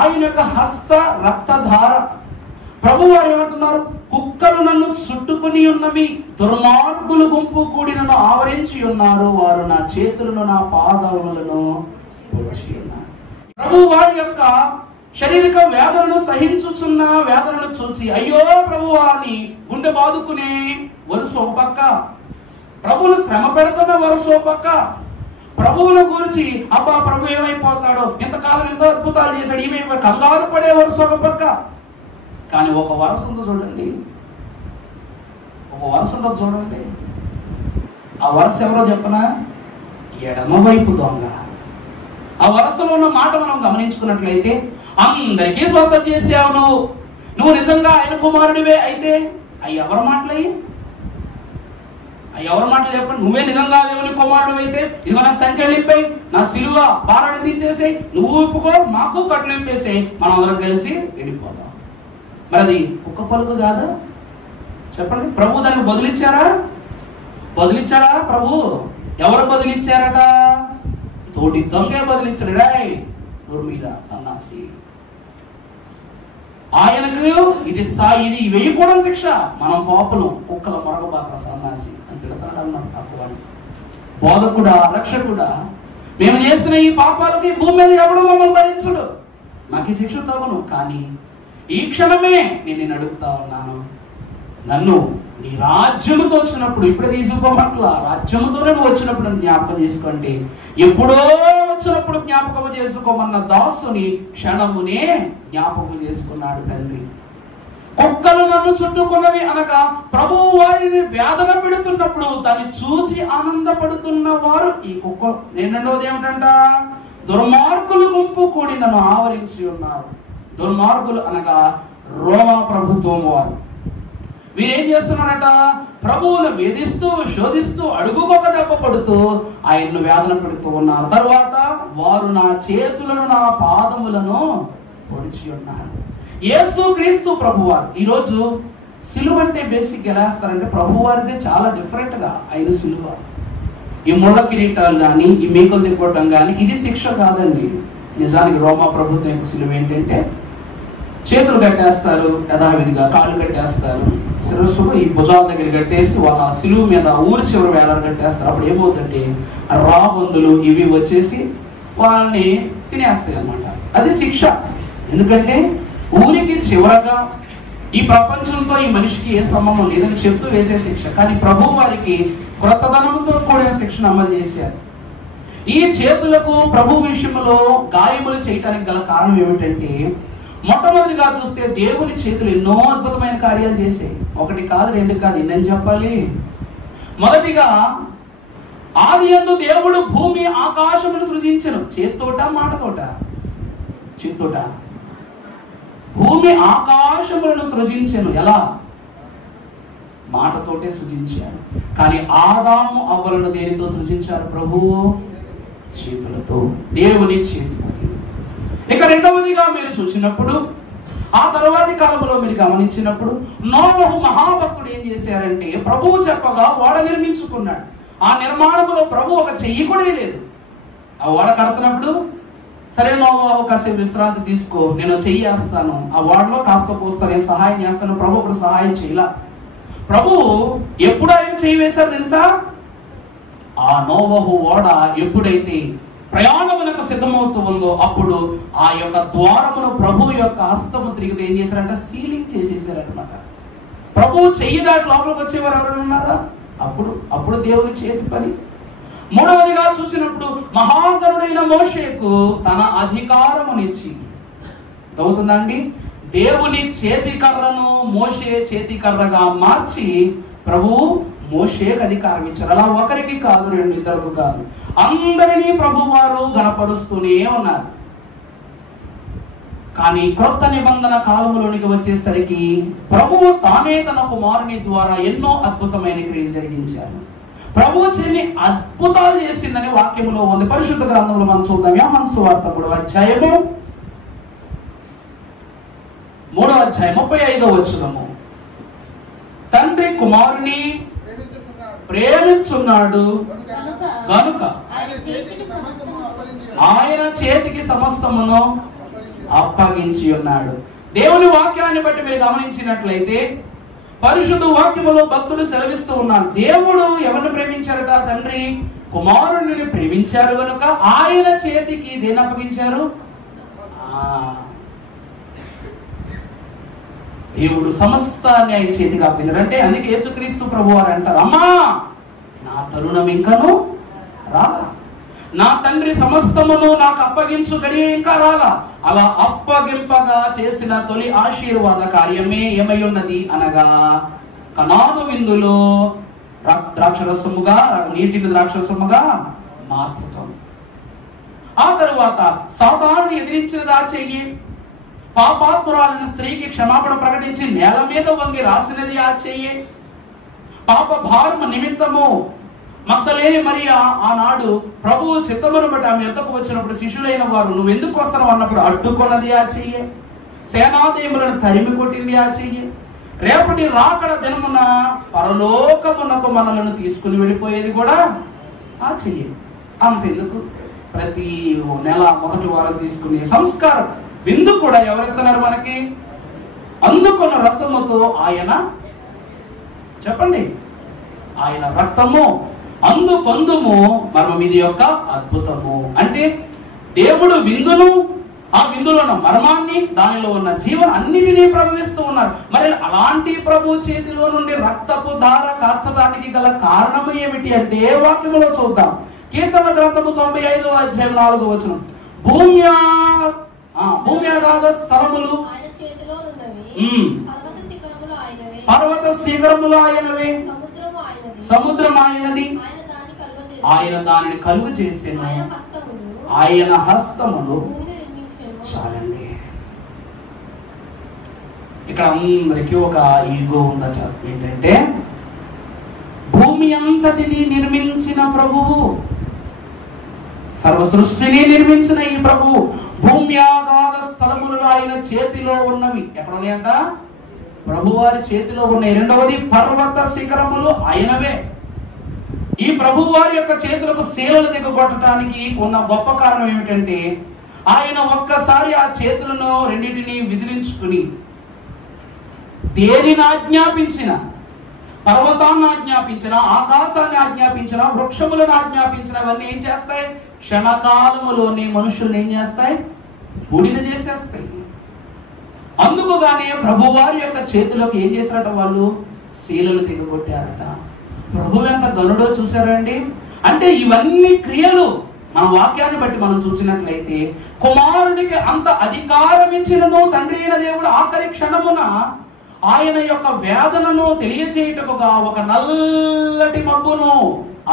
ఆయన యొక్క హస్త రక్తధార. ప్రభు వారు ఏమంటున్నారు? కుక్కలు నన్ను చుట్టుకుని ఉన్నవి, దుర్మార్గులు గుంపు కూడి నన్ను ఆవరించి ఉన్నారు. వారు నా చేతులను నా పాదములను పొడిచి ఉన్నారు. ప్రభు వారి యొక్క శారీరక వేదనను సహించుచున్న వేదనను చూసి అయ్యో ప్రభువా అని గుండె బాదుకునే వరుస ఒక పక్క, ప్రభువును శ్రమ పెడుతున్న వరుస ఒక పక్క, ప్రభువుల గురించి అబ్బా ప్రభు ఏమైపోతాడో, ఇంతకాలం ఎంతో అద్భుతాలు చేశాడు, ఏమైపో కంగారు పడే వరుస ఒక పక్క. కానీ ఒక వరుస ఉందో చూడండి, ఒక వరుస ఉందో చూడండి. ఆ వరుస ఎవరో చెప్పనా? ఎడమవైపు దొంగ. ఆ వరుసలో ఉన్న మాట మనం గమనించుకున్నట్లయితే, అందరికీ స్వాగతం చేసావు, నువ్వు నిజంగా ఆయన కుమారుడివే అయితే అవి ఎవరి మాటలయ్యి? ఎవరి మాటలు చెప్పండి. నువ్వే నిజంగా దేవుని కుమారుడు అయితే ఇదిగో నా సంఖ్యలు ఇప్పాయి, నా సిలువ భారాన్ని దించేసాయి, నువ్వు ఇప్పుకో, మాకు కట్లు ఇప్పేసాయి, మనం అందరం కలిసి వెళ్ళిపోతాం. మరి అది ఒక్క పలుకు కాదా? చెప్పండి. ప్రభు దానికి బదులిచ్చారా? ప్రభు ఎవరు బదులిచ్చారట? తోటి దొంగే బదులిచ్చాడు. రాయ్ నోరు మీద సన్నాసి. ఆయనకు ఇది వేయకూడని శిక్ష. మనం పాపలు, కుక్కల మరొకబాక సన్నాసి అని తిడతాడు అన్నాడు. బోధకుడా, రక్షకుడా, మేము చేసిన ఈ పాపాలకి భూమి మీద ఎవడు మమ్మల్ని భరించుడు, మాకు ఈ శిక్ష తగును. కానీ ఈ క్షణమే నేను నిన్ను అడుగుతా ఉన్నాను, నన్ను నీ రాజ్యముతో వచ్చినప్పుడు, ఇప్పుడే తీసుకుపోమట్ల రాజ్యముతోనే నువ్వు వచ్చినప్పుడు నన్ను జ్ఞాపకం చేసుకోండి. ఎప్పుడో వచ్చినప్పుడు జ్ఞాపకం చేసుకోమన్న దాసుని క్షణమునే జ్ఞాపకం చేసుకున్నాడు తండ్రి. కుక్కలు నన్ను చుట్టుకున్నవి అనగా ప్రభువు వారిని వేదన పెడుతున్నప్పుడు దాన్ని చూచి ఆనందపడుతున్న వారు ఈ కుక్కలు. రెండవది ఏమిటంట, దుర్మార్గులు గుంపు కూడి నన్ను ఆవరించి ఉన్నారు. దుర్మార్గులు అనగా రోమా ప్రభుత్వం వారు. వీరేం చేస్తున్నారట, ప్రభువును వేధిస్తూ శోధిస్తూ అడుగుకొక దెబ్బ పడుతూ ఆయన్ను వేదన పెడుతూ ఉన్నారు. తర్వాత వారు నా చేతులను నా పాదములను పొడిచి ఉన్నారు. యేసు క్రీస్తు ప్రభువారు. ఈరోజు సిలువ అంటే బేసిక్ ఎలా వేస్తారంటే, ప్రభువారిదే చాలా డిఫరెంట్ గా ఆయన సిలువ. ఈ ముళ్ళ కిరీటాలు కానీ ఈ మేకలు దిగొట్టడం కానీ ఇది శిక్ష కాదండి. నిజానికి రోమా ప్రభుత్వం యొక్క సిలువ ఏంటంటే, చేతులు కట్టేస్తారు, యథావిధిగా కాళ్ళు కట్టేస్తారు, శిరస్సు ఈ భుజాల దగ్గర కట్టేసి వాళ్ళ సిలువ మీద ఊరి చివరి వేలాలు కట్టేస్తారు. అప్పుడు ఏమవుతుందంటే రాబందులు ఇవి వచ్చేసి వాళ్ళని తినేస్తాయి అన్నమాట. అది శిక్ష. ఎందుకంటే ఊరికి చివరగా ఈ ప్రపంచంతో ఈ మనిషికి ఏ సంబంధం లేదని చెప్తూ వేసే శిక్ష. కానీ ప్రభు వారికి క్రొత్తదనంతో కూడిన శిక్షను అమలు చేశారు. ఈ చేతులకు ప్రభు విషయంలో గాయములు చేయటానికి గల కారణం ఏమిటంటే, మొట్టమొదటిగా చూస్తే దేవుని చేతులు ఎన్నో అద్భుతమైన కార్యాలు చేశాయి. ఒకటి కాదు, రెండు కాదు, ఎన్నని చెప్పాలి. మొదటిగా ఆదియందు దేవుడు భూమి ఆకాశమును సృజించెను. చేత్తోట మాటతోట? చేత్తోట. భూమి ఆకాశములను సృజించెను. ఎలా? మాటతోటే సృజించాడు. కానీ ఆదాము అవ్వలను దేనితో సృజించారు ప్రభువు? చేతులతో, దేవుని చేతి పని. ఇక రెండవదిగా మీరు చూసినప్పుడు, ఆ తరువాతి కాలంలో మీరు గమనించినప్పుడు, నోవహు మహాభక్తుడు ఏం చేశారంటే, ప్రభువు చెప్పగా ఓడ నిర్మించుకున్నాడు. ఆ నిర్మాణంలో ప్రభు ఒక చెయ్యి కూడా లేదు. ఆ ఓడ కడుతున్నప్పుడు, సరే నోవహు కాసేపు విశ్రాంతి తీసుకో, నేను చెయ్యి వేస్తాను, ఆ ఓడలో కాస్త పోస్తాను, నేను సహాయం చేస్తాను. ప్రభు ఒకటి సహాయం చేయలా. ప్రభు ఎప్పుడు ఆయన చెయ్యి వేశారు తెలుసా? ఆ నోవహు ఓడ ఎప్పుడైతే ప్రయాణమునకు సిద్ధమవుతూ ఉందో అప్పుడు ఆ యొక్క ద్వారమును ప్రభు యొక్క హస్తము తిరిగితే ఏం చేశారంటే సీలింగ్ చేసేసారనమాట. ప్రభువు చెయ్యి దాటి లోపలికి వచ్చేవారు ఎవరైనా ఉన్నారా? అప్పుడు దేవుని చేతి పని. మూడవదిగా చూసినప్పుడు మహాగణుడైన మోషేకు తన అధికారమునిచ్చి, అవుతుందండి, దేవుని చేతి కర్రను మోషే చేతి కర్రగా మార్చి ప్రభువు మోషేకు అధికారం ఇచ్చారు. అలా ఒకరికి కాదు, రెండు ఇద్దరికి కాదు, అందరినీ ప్రభు వారు గణపరుస్తూనే ఉన్నారు. కానీ క్రొత్త నిబంధన కాలంలోనికి వచ్చేసరికి ప్రభువు తానే తన కుమారుని ద్వారా ఎన్నో అద్భుతమైన క్రియలు జరిగించారు. ప్రభువు చెల్లి అద్భుతాలు చేసిందని వాక్యములో ఉంది. పరిశుద్ధ గ్రంథంలో మనం చూద్దాం. యోహాను సువార్త 3వ అధ్యాయము 35వ వచనము. తండ్రి కుమారుని ప్రేమించున్నాడు గనుక ఆయన చేతికి సమస్తమును అప్పగించి ఉన్నాడు. దేవుని వాక్యాన్ని బట్టి మీరు గమనించినట్లయితే పరిశుద్ధ వాక్యములో భక్తులు సెలవిస్తూ ఉన్నారు. దేవుడు ఎవరిని ప్రేమించారట? తండ్రి కుమారుని ప్రేమించారు కనుక ఆయన చేతికి దేన్ని అప్పగించారు? దేవుడు సమస్తాన్ని ఆయన చేతికి అప్పగించారు. అంటే అందుకే యేసుక్రీస్తు ప్రభు వారు అంటారు, అమ్మా నా తరుణం ఇంకను రాలా, నా తండ్రి సమస్తమును నాకు అప్పగించు గడియ ఇంకా రాలా. అలా అప్పగింపగా చేసిన తొలి ఆశీర్వాద కార్యమే ఏమై ఉన్నది అనగా కనాను విందులో ద్రాక్షరసముగా, నీటిని ద్రాక్షరసముగా మార్చటం. ఆ తరువాత సాతాను ఎదిరించినదా చెయ్యి, పాపాత్మురాలైన స్త్రీకి క్షమాపణ ప్రకటించి నేల మీద వంగి రాసినది ఆ చెయ్యి, పాప భారము నిమిత్తము మగ్దలేని మరియా ఆనాడు ప్రభువు చిత్తమును బట్టి ఆమె యొద్దకు వచ్చినప్పుడు శిష్యులైన వారు నువ్వు ఎందుకు వస్తావు అన్నప్పుడు అడ్డుకున్నది ఆ చెయ్యి, సేనాదేములను తరిమి కొట్టింది ఆ చెయ్యి, రేపటి రాకడ దినమున పరలోకమునకు మనలను తీసుకుని వెళ్ళిపోయేది కూడా ఆ చెయ్యి. అంతెందుకు ప్రతి నెల మొదటి వారం తీసుకునే సంస్కారం విందు కూడా ఎవరెత్తున్నారు మనకి? అందుకున్న రసముతో ఆయన, చెప్పండి, ఆయన రక్తము అందుకొందుము మర్మం ఇది యొక్క అద్భుతము. అంటే దేవుడు విందును, ఆ విందులో ఉన్న మర్మాన్ని, దానిలో ఉన్న జీవన అన్నిటినీ ప్రవహిస్తూ ఉన్నారు. మరి అలాంటి ప్రభు చేతిలో నుండి రక్తపు ధార కార్చడానికి గల కారణము ఏమిటి అంటే వాక్యములో చూద్దాం. కీర్తన గ్రంథము 95వ అధ్యాయం 4వ వచనం. భూమ్యాగాధ స్థలములు పర్వత శిఖరములు ఆయనవే, సముద్రం ఆయనది, ఆయన దానిని కలుగు చేసెను, ఆయన హస్తములు. చాలండి. ఇక్కడ అందరికీ ఒక ఈగో ఉందట. ఏంటంటే భూమి అంతటిని నిర్మించిన ప్రభువు, సర్వ సృష్టిని నిర్మించిన ఈ ప్రభువు, భూమి ఆగాధ స్థలములు ఆయన చేతిలో ఉన్నవి. ఎక్కడ ఉన్నాయంట? ప్రభువారి చేతిలో ఉన్నాయి. రెండవది పర్వత శిఖరములు ఆయనవే. ఈ ప్రభువారి యొక్క చేతులకు శీలలు దిగగొట్టడానికి ఉన్న గొప్ప కారణం ఏమిటంటే ఆయన ఒక్కసారి ఆ చేతులను రెండింటినీ విదిలించుకుని దేనిని ఆజ్ఞాపించిన, పర్వతాన్ని ఆజ్ఞాపించిన, ఆకాశాన్ని ఆజ్ఞాపించిన, వృక్షములను ఆజ్ఞాపించిన, అవన్నీ ఏం చేస్తాయి? క్షణకాలములోని మనుషుల్ని ఏం చేస్తాయి? బూడిద చేసేస్తాయి. అందుకుగానే ప్రభువారి యొక్క చేతులకు ఏం చేశారట? వాళ్ళు శీలలు దిగగొట్టారట. ప్రభు ఎంత గనుడో చూసారండి. అంటే ఇవన్నీ క్రియలు మన వాక్యాన్ని బట్టి మనం చూసినట్లయితే కుమారునికి అంత అధికారం ఇచ్చినను తండ్రి అయిన దేవుడు ఆఖరి క్షణమున ఆయన యొక్క వేదనను తెలియచేయుటకుగా ఒక నల్లటి మబ్బును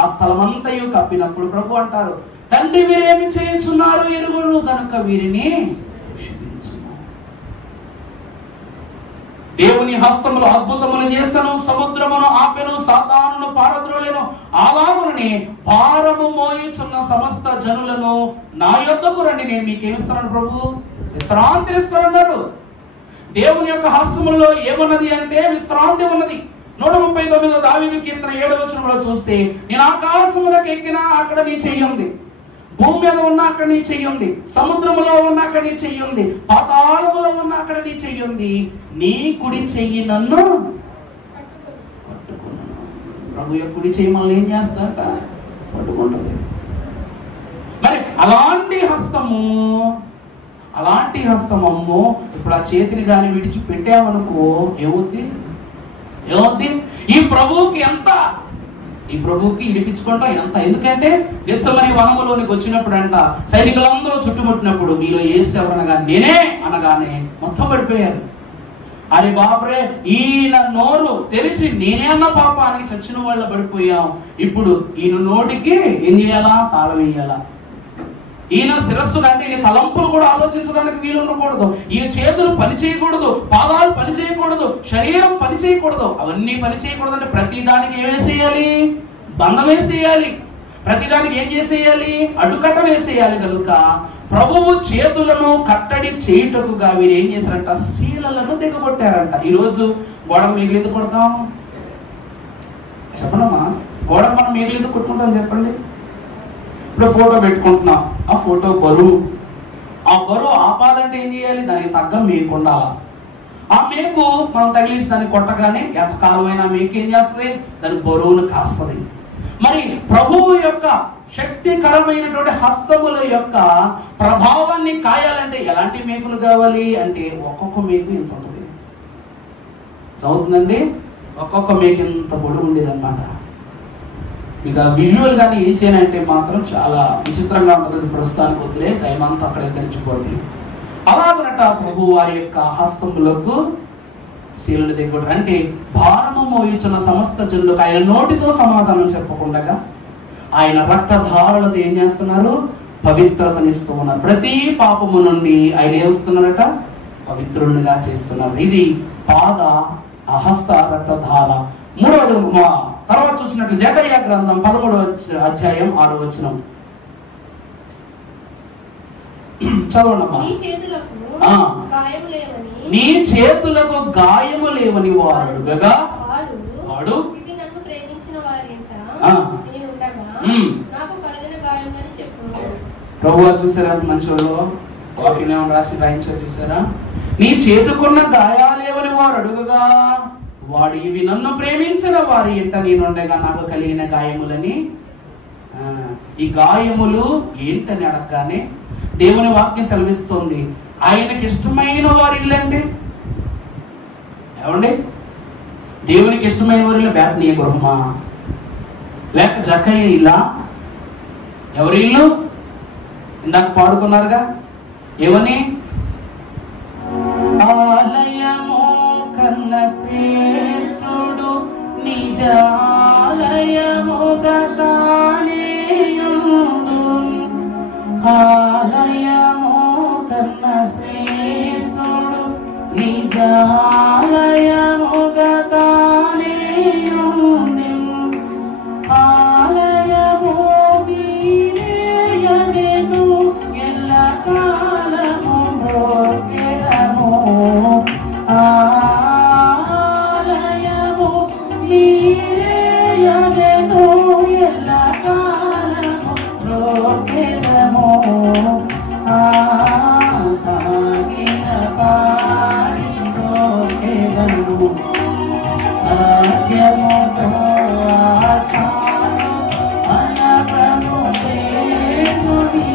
ఆ స్థలమంతయు కప్పినప్పుడు ప్రభు అంటారు, తండ్రి వీరేమి చేయుచున్నారు ఎరుగురు కనుక వీరిని క్షమించుము. దేవుని హస్తములు అద్భుతములు చేసెను, సముద్రమును ఆపెను, సాతానును పారద్రోలెను. అలాగుననే భారము మోయుచున్న సమస్త జనులను నా యొద్దకు రండి, నేను మీకేమిస్తున్నాను? ప్రభు విశ్రాంతి ఇస్తానన్నాడు. దేవుని యొక్క హస్తములలో ఏమున్నది అంటే విశ్రాంతి ఉన్నది. 139వ దావీదు కీర్తన 7వ వచనంలో చూస్తే, నేను ఆకాశములకు ఎక్కినా అక్కడ నీ చెయ్యి ఉంది, భూమి మీద ఉన్న అక్కడ నీ చెయ్యి ఉంది, సముద్రములో ఉన్న అక్కడ నీ చెయ్యి ఉంది, పాతాళములో ఉన్న అక్కడ నీ చెయ్యి ఉంది, నీ కుడి చెయ్యి నన్ను పట్టుకున్నాను. ప్రభు యొక్క కుడి చెయ్యి మనల్ని ఏం చేస్తాట? పట్టుకుంటుంది. మరి అలాంటి హస్తమమ్మో ఇప్పుడు ఆ చేతిని కానీ విడిచి పెట్టామనుకో ఏమవుద్ది? ఈ ప్రభువుకి ఇడిపించుకుంటాం ఎంత. ఎందుకంటే గెత్సెమనీ వనములోనికి వచ్చినప్పుడు అంట సైనికులందరూ చుట్టుముట్టినప్పుడు మీలో యేసు ఎవరనగా నేనే అనగానే మొత్తం పడిపోయారు. అరే బాబరే, ఈయన నోరు తెరిచి నేనే అన్న పాపానికి చచ్చిన వాళ్ళ పడిపోయాం. ఇప్పుడు ఈయన నోటికి ఏం చేయాలా? తాళం వేయాలా? ఈయన శిరస్సు అంటే ఈయన తలంపులు కూడా ఆలోచించడానికి వీలు ఉండకూడదు, ఈయన చేతులు పని చేయకూడదు, పాదాలు పని చేయకూడదు, శరీరం పని చేయకూడదు. అవన్నీ పని చేయకూడదు అంటే ప్రతి దానికి ఏమేసేయాలి? బంధం వేసేయాలి. ప్రతిదానికి ఏం చేసేయాలి? అడ్డుకట్ట వేసేయాలి. కనుక ప్రభువు చేతులను కట్టడి చేయుటకుగా వీరు ఏం చేశారంట? శీలలను దిగబొట్టారంట. ఈరోజు గోడ మిగిలిది కొడతాం చెప్పనమ్మా? గోడ మనం మిగిలిది కొట్టుకుంటాం చెప్పండి. ఇప్పుడు ఫోటో పెట్టుకుంటున్నాం, ఆ ఫోటో బరువు, ఆ బరువు ఆపాలంటే ఏం చేయాలి? దానికి తగ్గ మేకు ఉండాలా. ఆ మేకు మనం తగిలిసి దాన్ని కొట్టగానే ఎంతకాలమైనా మేకు ఏం చేస్తుంది? దాని బరువును కాస్తుంది. మరి ప్రభువు యొక్క శక్తికరమైనటువంటి హస్తముల యొక్క ప్రభావాన్ని కాయాలంటే ఎలాంటి మేకులు కావాలి అంటే ఒక్కొక్క మేకు ఇంత ఉంటుంది. అవుతుందండి, ఒక్కొక్క మేకు ఇంత పొడుగు ఉండేది అనమాట. ఇక విజువల్ గానీ వేసేనంటే మాత్రం చాలా విచిత్రంగా ఉంటుంది. ప్రస్తుతానికి వద్దులే, టైం అంతా అక్కడే గడిచిపోద్ది. అలాగనట ప్రభు వారి యొక్క హస్తములకు శీలలు దిగొట్టారు. అంటే భారము మోయించిన సమస్త జనులకు ఆయన నోటితో సమాధానం చెప్పకుండా ఆయన రక్తధారలతో ఏం చేస్తున్నారు? పవిత్రతనిస్తూ ఉన్నారు. ప్రతి పాపము నుండి ఆయన ఏమిస్తున్నారట? పవిత్రులుగా చేస్తున్నారు. ఇది పాద హస్త రక్తధార. మూడవది తర్వాత చూసినట్లు జకర్యా గ్రంథం 13వ అధ్యాయం 6వ వచనం చదవండమ్మా. నీ చేతులకు గాయము లేవని వాడుగా వాడు ప్రభు గారు చూసారా మంచి వాక్యం రాసి రాయించారు చూసారా? నీ చేతుకున్న గాయాలేవని వారు అడుగుగా వాడు ఇవి నన్ను ప్రేమించిన వారి ఇంట నేనుండగా నాకు కలిగిన గాయములని, ఈ గాయములు ఏంటని అడగగానే దేవుని వాక్యం సెలవిస్తుంది, ఆయనకి ఇష్టమైన వారి ఇల్లు అంటే ఏమండి? దేవునికి ఇష్టమైన వారి ఇల్లు బేతనీయ గృహమా, లేక జక్కయ్య ఇల్లా? ఎవరి ఇల్లు? ఇందాక పాడుకున్నారుగా ఏమని? ఆలయము కన్న శ్రేష్ఠుడు నిజాలయముగా తానేయుడు, ఆలయము కన్న శ్రేష్ఠుడు నిజాలయముగా తానేయుడు, ఆలయము వీరేయనెను ఎల్లకాలము భోగెదము, ఆలయము వీరేయనెను ఎల్లకాలము భోగెదము, సాగిన పాడి భోగెదము, ఆద్యముతో ఆత్మను మన ప్రభు దేవుని,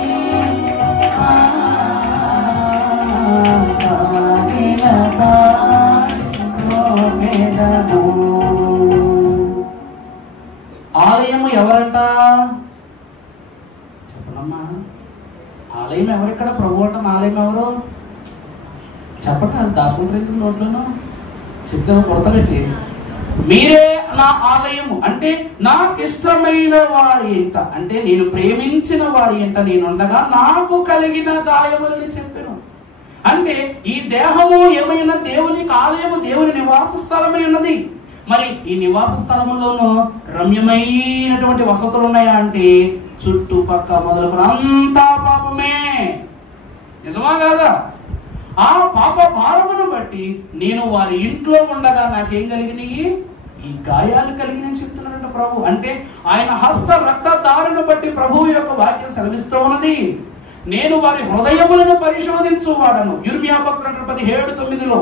సాగిన పాడి భోగెదము. ఆలయము ఎవరంట? చెప్పనమ్మా, ఆలయం ఎవరిక్కడ? ప్రభు అంట. ఆలయం ఎవరు చెప్పండి. అది దాచుకుంటారు ఎందుకు నోట్లను? చెప్తే కొడతారేంటి? మీరే నా ఆలయము అంటే నాకు ఇష్టమైన వారి ఇంట, అంటే నేను ప్రేమించిన వారి ఇంట నేనుండగా నాకు కలిగిన గాయములని చెప్పాను. అంటే ఈ దేహము ఏమైనా దేవునికి ఆలయము, దేవుని నివాస స్థలమై ఉన్నది. మరి ఈ నివాస స్థలములోనూ రమ్యమైనటువంటి వసతులు ఉన్నాయా అంటే చుట్టుపక్క మొదలుకొని అంతా పాపమే. నిజమా కాదా? ఆ పాప భారమును బట్టి నేను వారి ఇంట్లో ఉండగా నాకేం కలిగినాయి? ఈ గాయాలు కలిగినాయని చెప్తున్నాడంట ప్రభు. అంటే ఆయన హస్త రక్తధారను బట్టి ప్రభువు యొక్క వాక్యం సెలవిస్తూ ఉన్నది, నేను వారి హృదయములను పరిశోధించువాడను. యిర్మీయా భక్తుడు 17:9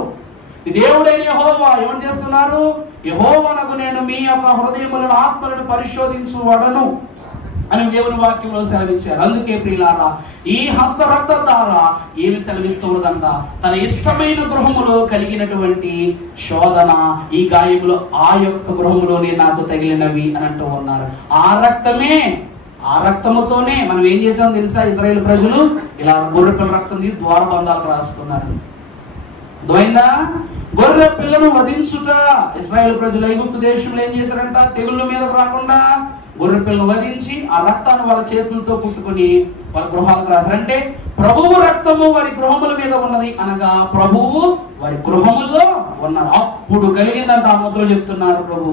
దేవుడైన యెహోవా ఏమని చేస్తున్నారు? యెహోవానగు నేను మీ యొక్క హృదయములను ఆత్మలను పరిశోధించువాడను అని దేవుని వాక్యంలో సెలవించారు. అందుకే ప్రియులారా, ఈ హస్త రక్తధార ఏమి సెలవిస్తున్నదంట? తన ఇష్టమైన గృహములో కలిగినటువంటి శోధన, ఈ గాయములు ఆ యొక్క గృహములోనే నాకు తగిలినవి అని అంటూ ఉన్నారు. ఆ రక్తమే, ఆ రక్తముతోనే మనం ఏం చేసామో తెలుసా? ఇశ్రాయేలు ప్రజలు ఇలా గొర్రె పిల్ల రక్తం తీసి ద్వారబంధాలకు రాసుకున్నారు. అర్థమైందా? గొర్రె పిల్లను వధించుట. ఇశ్రాయేలు ప్రజలు ఐగుప్తు దేశంలో ఏం చేశారంట? తెగుళ్ళ మీద రాకుండా గొర్రె పిల్లను వధించి ఆ రక్తాన్ని వాళ్ళ చేతులతో పుట్టుకొని వాళ్ళ గృహాలకు రాశారు. అంటే ప్రభువు రక్తము వారి గృహముల మీద ఉన్నది అనగా ప్రభువు వారి గృహముల్లో ఉన్నారు. అప్పుడు కలిగిందంట ఆ ముద్రలు చెప్తున్నారు ప్రభు.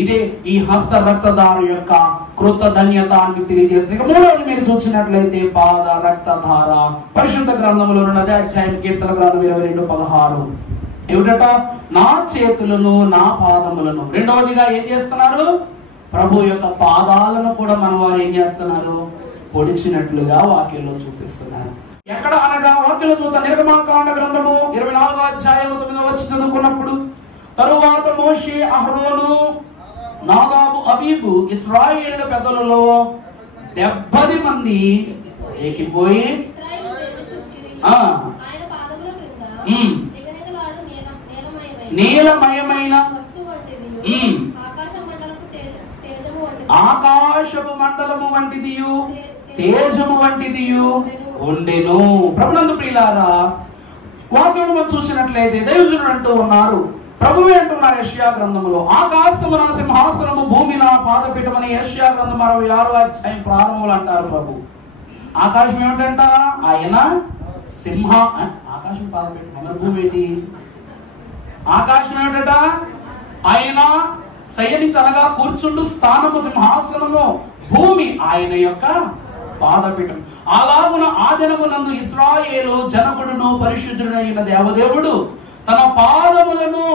ఇదే ఈ హస్త రక్తధార యొక్క కృత ధన్యత అని తెలియజేస్తుంది. ఇక మూడవది మీరు చూసినట్లయితే పాద రక్తధార. పరిశుద్ధ గ్రంథంలో ఉన్నది అధ్యాయం కీర్తన గ్రంథం 22:16 ఏమిటట? నా చేతులను నా పాదములను. రెండవదిగా ఏం చేస్తున్నారు? ప్రభు యొక్క పాదాలను కూడా మన వారు ఏం చేస్తున్నారు? పొడిచినట్లుగా వాక్యంలో చూపిస్తున్నారు. ఎక్కడ అనగా వాక్యంలో చూద్దాం. నిర్గమాకాండ గ్రంథము 24వ అధ్యాయం 9వ వచనం చదువుకున్నప్పుడు, తరువాత మోషే, అహరోను, నాదాబు, అబీబు ఇశ్రాయేలు పెద్దలలో 70 మంది ఏకిపోయి నీలమయమైన ఆకాశపు మండలము వంటిదియు తేజము వంటిదియు ఉండెను. ప్రభునందు ప్రియులారా, వాక్యం చూసినట్లయితే దైవజనుడు అంటూ ఉన్నారు, ప్రభువే అంటున్నారు యెషయా గ్రంథములో, ఆకాశమున సింహాసనము, భూమి నా పాదపీఠమని యెషయా గ్రంథం 66వ అధ్యాయం ప్రారంభంలో అంటారు ప్రభు. ఆకాశం ఏమిటంట? ఆయన ఆకాశం పాదపీఠం. మరి భూమి ఏంటి? ఆకాశం ఏమిటట? ఆయన శయనిక అనగా కూర్చుండు స్థానము, సింహాసనము. భూమి ఆయన యొక్క పాదపీఠం. అలాగున ఆ దినమునందు ఇశ్రాయేలు జనకుడును పరిశుద్ధుడైన దేవదేవుడు తన పాదములను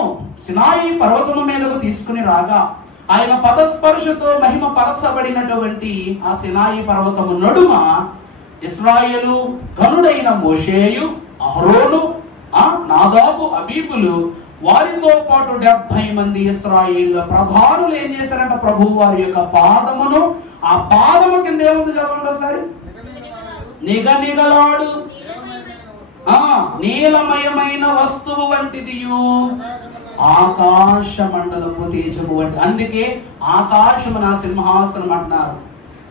సినాయి పర్వతము మీదకు తీసుకుని రాగా, ఆయన పదస్పర్శతో మహిమ పరచబడినటువంటి ఆ సినాయి పర్వతము నడుమ ఇశ్రాయేలు ఘనుడైన మోషేయు, అహరోను, నాదాబు, అబీబులు వారితో పాటు 70 మంది ఇశ్రాయేలు ప్రధానులు ఏం చేశారంట? ప్రభు వారి యొక్క పాదమును, ఆ పాదము కింద ఏముంది చదవండి ఒకసారి, నిగనిగలాడు నీలమయమైన వస్తువు వంటిదియు ఆకాశ మండలపు తేజము వంటి. అందుకే ఆకాశము నా సింహాసనం అంటున్నారు.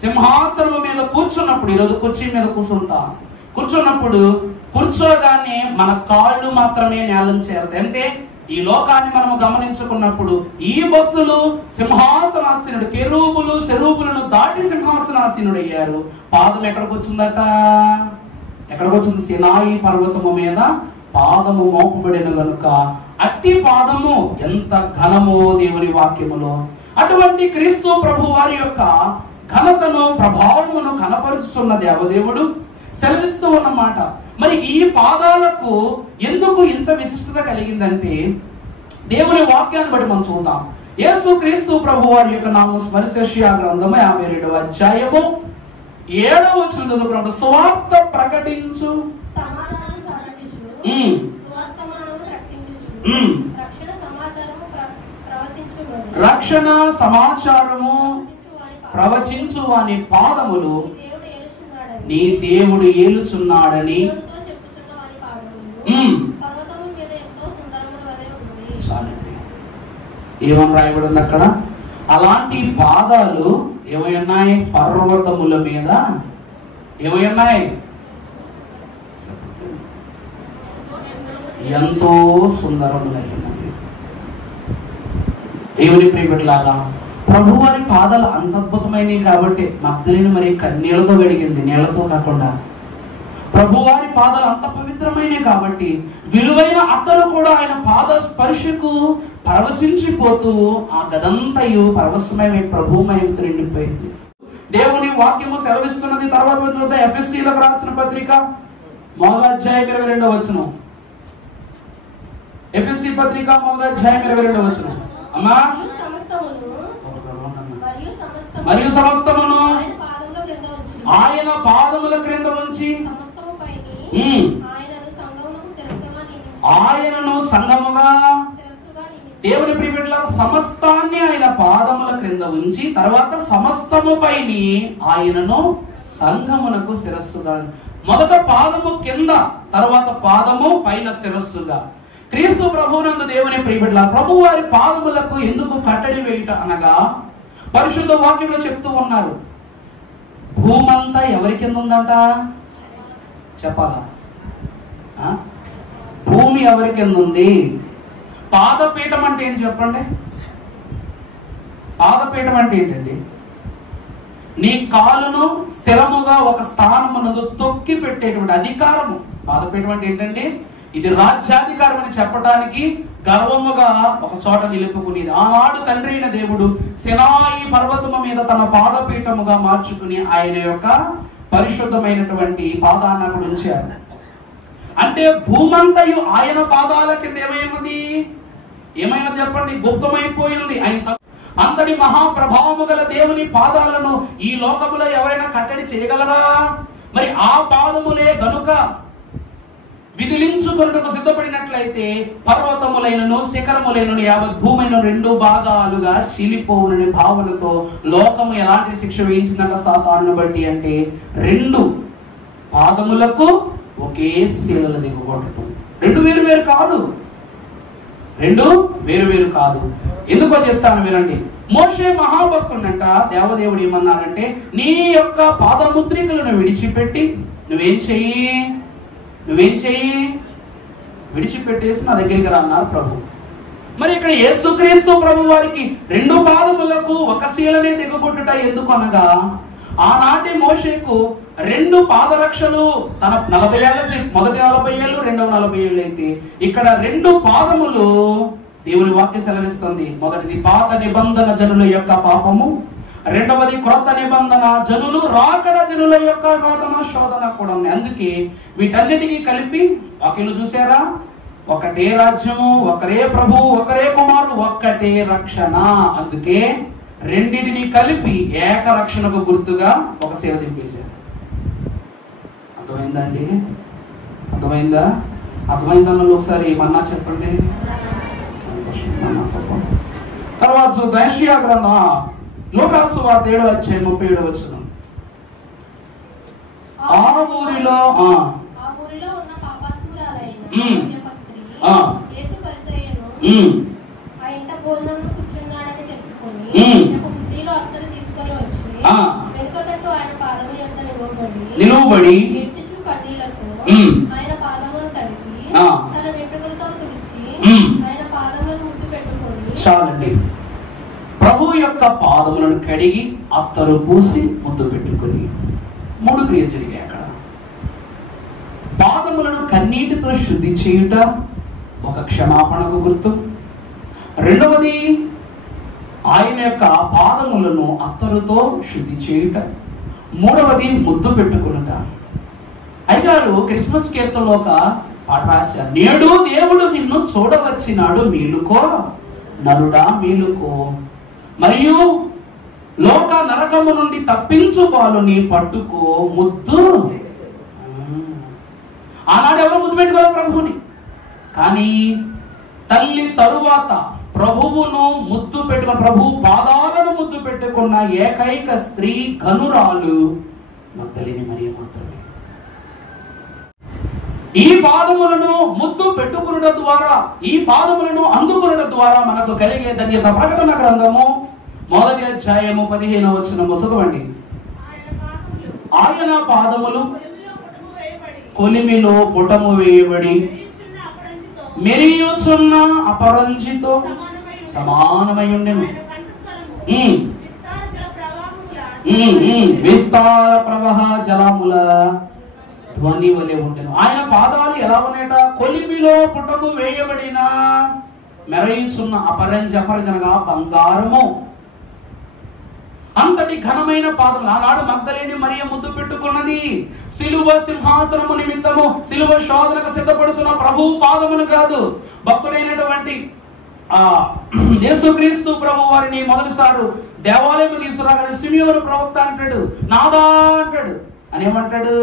సింహాసనం మీద కూర్చున్నప్పుడు, ఈరోజు కుర్చీ మీద కూర్చున్నప్పుడు కూర్చోగానే మన కాళ్ళు మాత్రమే నేలం చేరుతాయి. అంటే ఈ లోకాన్ని మనం గమనించుకున్నప్పుడు ఈ భక్తులు సింహాసనాసీనుడు, కెరూబులు శరూబులను దాటి సింహాసనాసీనుడు అయ్యారు. పాదం ఎక్కడికి వచ్చిందట? ఎక్కడికి వచ్చింది? సినాయి పర్వతము మీద పాదము మోపబడిన గనుక అట్టి పాదము ఎంత ఘనమో దేవుని వాక్యములో. అటువంటి క్రీస్తు ప్రభు వారి యొక్క ఘనతను, ప్రభావమును కనపరుచుతున్న దేవదేవుడు సెలవిస్తూ ఉన్నమాట. మరి ఈ పాదాలకు ఎందుకు ఇంత విశిష్టత కలిగిందంటే దేవుని వాక్యాన్ని బట్టి మనం చూద్దాం. యేసు క్రీస్తు ప్రభు వారి యొక్క నామం స్మరిశిష్య గ్రంథము 52వ అధ్యాయము 7వ వచనం చదువుకున్నప్పుడు, సువార్త ప్రకటించు, రక్షణ సమాచారము ప్రవచించు వాని పాదములు నీ దేవుడు ఏలుచున్నాడని. ఏమని రాయబడింది అక్కడ? అలాంటి పాదాలు ఏమై ఉన్నాయి? పర్వతముల మీద ఏమై ఉన్నాయి? ఎంతో సుందరములైనవి. దేవుని ప్రియబిడ్డలారా, ప్రభువారి పాదాలు అంత అద్భుతమైనవి కాబట్టి మగ్దలేని మరి కన్నీళ్లతో గడిగింది, నీళ్లతో కాకుండా. ప్రభువారి పాదాలు అంత పవిత్రమైనవి కాబట్టి విలువైన అత్తరు కూడా ఆయన పాద స్పర్శకు పరవశించిపోతూ ఆ గదంతయు పరవశమై ప్రభుమయంతో నిండిపోయింది. దేవుని వాక్యము సెలవిస్తున్నది. తర్వాత చూద్దాం, ఎఫెసీలకు రాసిన పత్రిక 1వ అధ్యాయం 22వ వచనం. ఎఫెసీ పత్రిక 1వ అధ్యాయం 22వ వచనం. అమ్మా, మరియు సమస్తమును ఆయన పాదముల క్రింద ఉంచి ఆయనను సంఘముగా, దేవుని ప్రియబిడ్డలారా, సమస్తాన్ని ఆయన పాదముల క్రింద ఉంచి తర్వాత సమస్తముపైని ఆయనను సంఘమునకు శిరస్సుగా. మొదట పాదము కింద, తర్వాత పాదము పైన శిరస్సుగా. క్రీస్తు ప్రభువునందు దేవుని ప్రియబిడ్డలారా, ప్రభు వారి పాదములకు ఎందుకు కట్టడి వేయుట అనగా పరిశుద్ధ వాక్యంలో చెప్తూ ఉన్నారు. భూమంతా ఎవరి కింద ఉందంట? చెప్పాలా? భూమి ఎవరి కింద ఉంది? పాదపీఠం అంటే ఏంటి చెప్పండి? పాదపీఠం అంటే ఏంటండి? నీ కాలును స్థిరముగా ఒక స్థానమునందు తొక్కి పెట్టేటువంటి అధికారము. పాదపీఠం అంటే ఏంటండి? ఇది రాజ్యాధికారం అని చెప్పడానికి గర్వముగా ఒక చోట నిలుపుకునేది. ఆనాడు తండ్రి అయిన దేవుడు సినాయి పర్వతము మీద తన పాదపీఠముగా మార్చుకుని ఆయన యొక్క పరిశుద్ధమైనటువంటి పాదాన్ని అక్కడ ఉంచారు. అంటే భూమంతయు ఆయన పాదాల కింద ఏమైనది? ఏమైనా చెప్పండి? గుప్తమైపోయింది. ఆయన అంతటి మహాప్రభావము గల దేవుని పాదాలను ఈ లోకములో ఎవరైనా కట్టడి చేయగలరా? మరి ఆ పాదములే గనుక విదిలించుకొనుటకు సిద్ధపడినట్లయితే పర్వతములైనను శిఖరములైనను యావత్ భూమిని 2 భాగాలుగా చీలిపోవునని భావనతో లోకము ఎలాంటి శిక్ష వేయించిందంట సాతానును బట్టి అంటే 2 పాదములకు ఒకే శీలలు దిగొట్టడం. 2 వేరు కాదు, 2 వేరు కాదు. ఎందుకో చెప్తాను వినండి. మోషే మహాభక్తుడంట. దేవదేవుడు ఏమన్నారంటే, నీ యొక్క పాదముద్రికలను విడిచిపెట్టి నువ్వేం చెయ్యి? విడిచిపెట్టేసి నా దగ్గరికి రా అన్నారు ప్రభు. మరి ఇక్కడ యేసుక్రీస్తు ప్రభు వారికి 2 పాదములకు ఒక శీలనే దిగొట్టుట ఎందుకు అనగా, ఆనాటి మోషేకు 2 పాదరక్షలు తన 40 ఏళ్ళ మొదటి 40 ఏళ్ళు, రెండవ 40 ఏళ్ళు అయితే ఇక్కడ 2 పాదములు దేవుని వాక్యం సెలవిస్తుంది. మొదటిది పాత నిబంధన జనుల యొక్క పాపము, రెండవది క్రొత్త నిబంధన జనులు రాకడ జనుల యొక్క రోదన శోధన కూడా ఉంది. అందుకే వీటన్నిటికీ కలిపి వాక్యం చూసారా, ఒకటే రాజ్యము, ఒకరే ప్రభు, ఒకరే కుమారుడు, ఒక్కటే రక్షణ. అందుకే రెండింటిని కలిపి ఏక రక్షణకు గుర్తుగా ఒక సేవ దింపేశారు. అర్థమైందండి? అర్థమైందా? అర్థమైందన్న ఒకసారి ఏమన్నా చెప్పండి. సంతోషం. తర్వాత యెషయా గ్రంథం లూకాసు సువార్త 7వ అధ్యాయం 37వ వచనం. ఆ ఊరిలో ఉన్న పాపాత్మురాలైన ఒక స్త్రీ యేసు పరిసయ్యును ఆ ఇంట భోజనమును కూర్చున్నాడని తెలుసుకొని బుడ్డిలో అత్తరు తీసుకొని వచ్చి వెనుక తట్టు ఆయన పాదముల యొద్ద నిలువబడి ఏడ్చుచు కన్నీళ్లతో ఆయన పాదములను తడిపి తన వెంట్రుకలతో తుడిచి ఆయన పాదములను ముద్దు పెట్టుకొని. చాలండి. ప్రభు యొక్క పాదములను కడిగి అత్తరు పూసి ముద్దు పెట్టుకొని 3 క్రియలు జరిగాయి అక్కడ. పాదములను కన్నీటితో శుద్ధి చేయుట ఒక క్షమాపణకు గుర్తు. రెండవది ఆయన యొక్క పాదములను అత్తరుతో శుద్ధి చేయుట. మూడవది ముద్దు పెట్టుకునుట. అయ్యగారు క్రిస్మస్ కీర్తనలో ఒక పాట రాశారు. నేడు దేవుడు నిన్ను చూడవచ్చినాడు మేలుకో నరుడా మేలుకో, మరియు లోక నరకము నుండి తప్పించు బాలుని పట్టుకో ముద్దు. ఆనాడు ఎవరు ముద్దు పెట్టుకోవాలి ప్రభువుని, కానీ తల్లి తరువాత ప్రభువును ముద్దు పెట్టుకున్న, ప్రభు పాదాలను ముద్దు పెట్టుకున్న ఏకైక స్త్రీ ఘనురాలు మగ్దలిని మరియ మాత్రమే. ఈ పాదములను ముద్దు పెట్టుకునుట ద్వారా, ఈ పాదములను అందుకునుట ద్వారా మనకు కలిగే ధన్యత. ప్రకటన గ్రంథము 1వ అధ్యాయము 15వ వచనము చదవండి. ఆయన పాదములు కొలిమిలో పుటము వేయబడి మెరియుచున్న అపరంజితో సమానమై ఉండెను. విస్తార ప్రవాహ జలముల ధ్వని వలె ఉండెను. ఆయన పాదాలు ఎలా ఉన్నాయట? కొలిమిలో పుటము వేయబడిన మెరయుచున్న అపరంజి. అపరంజి అనగా బంగారము. అంతటి ఘనమైన పాదములు. ఆనాడు మగ్దలేని మరియ ముద్దు పెట్టుకున్నది సిలువ సింహాసనము నిమిత్తము, సిలువ శోధనకు సిద్ధపడుతున్న ప్రభు పాదమును కాదు. భక్తుడైనటువంటి యేసుక్రీస్తు ప్రభు వారిని మొదటిసారి దేవాలయం తీసుకురాగానే సిమియోను ప్రవక్త అంటాడు, నాదా అంటాడు. అని ఏమంటాడు?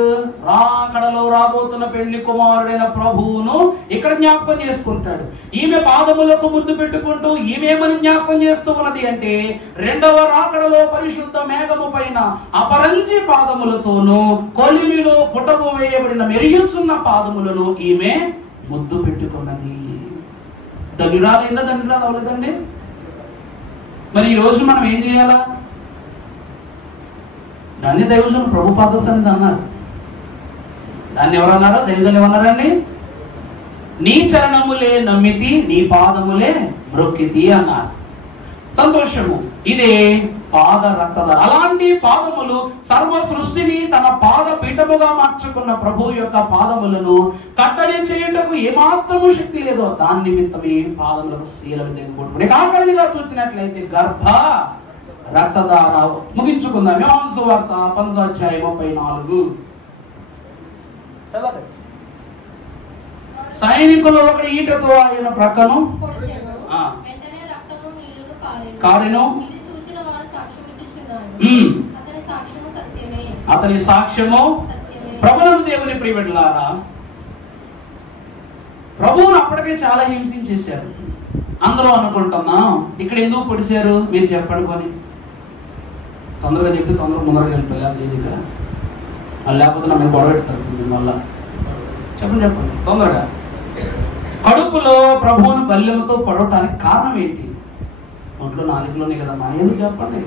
రాకడలో రాబోతున్న పెళ్లి కుమారుడైన ప్రభువును ఇక్కడ జ్ఞాపకం చేసుకుంటాడు. ఈమె పాదములకు ముద్దు పెట్టుకుంటూ ఈమెమని జ్ఞాపకం చేస్తూ ఉన్నది అంటే, రెండవ రాకడలో పరిశుద్ధ మేఘము పైన అపరంజి పాదములతోనూ కొలిమిలో పుటము వేయబడిన మెరియుచున్న పాదములను ఈమె ముద్దు పెట్టుకున్నది. ధన్యురాలైందా? ధన్యురాలు అవ్వలేదండి. మరి ఈ రోజు మనం ఏం చేయాలా? దాన్ని దైవజనులు ప్రభు పాద సన్నిధి అన్నారు. దాన్ని ఎవరన్నారో దైవజనులు ఏమన్నారండి? నీ చరణములే నమ్మితి, నీ పాదములే మ్రొక్కితి అన్నారు. సంతోషము. ఇదే పాద రక్తధార. అలాంటి పాదములు సర్వ సృష్టిని తన పాద పీఠముగా మార్చుకున్న ప్రభు యొక్క పాదములను కట్టడి చేయుటకు ఏమాత్రము శక్తి లేదో దాని నిమిత్తమే పాదములకు శీలను తెగొట్టుకుని ఆఖరిగా చూసినట్లయితే గర్భ రక్తధార. ముగించుకుందాం. యోహాను సువార్త 19వ అధ్యాయం 34. సైనికులు ఒకటి ఈటతో ఆయన ప్రక్కను కారెను. అతని సాక్ష్యము ప్రభువును. దేవుని ప్రియబిడ్డలారా, ప్రభువును అప్పటికే చాలా హింసించేశారు. అందరూ అనుకుంటున్నా ఇక్కడ ఎందుకు పొడిచారు మీరు చెప్పండి. కొని తొందరగా చెప్తే తొందరగా ముందరగా వెళ్తారు. లేదుగా లేకపోతే నా మీద గొడవ పెడతారు. మీరు మళ్ళా చెప్పండి తొందరగా. కడుపులో ప్రభువును బల్యంతో పడవటానికి కారణం ఏంటి? ఒంట్లో నాలుగులోనే కదమ్మా. ఎందుకు చెప్పండి?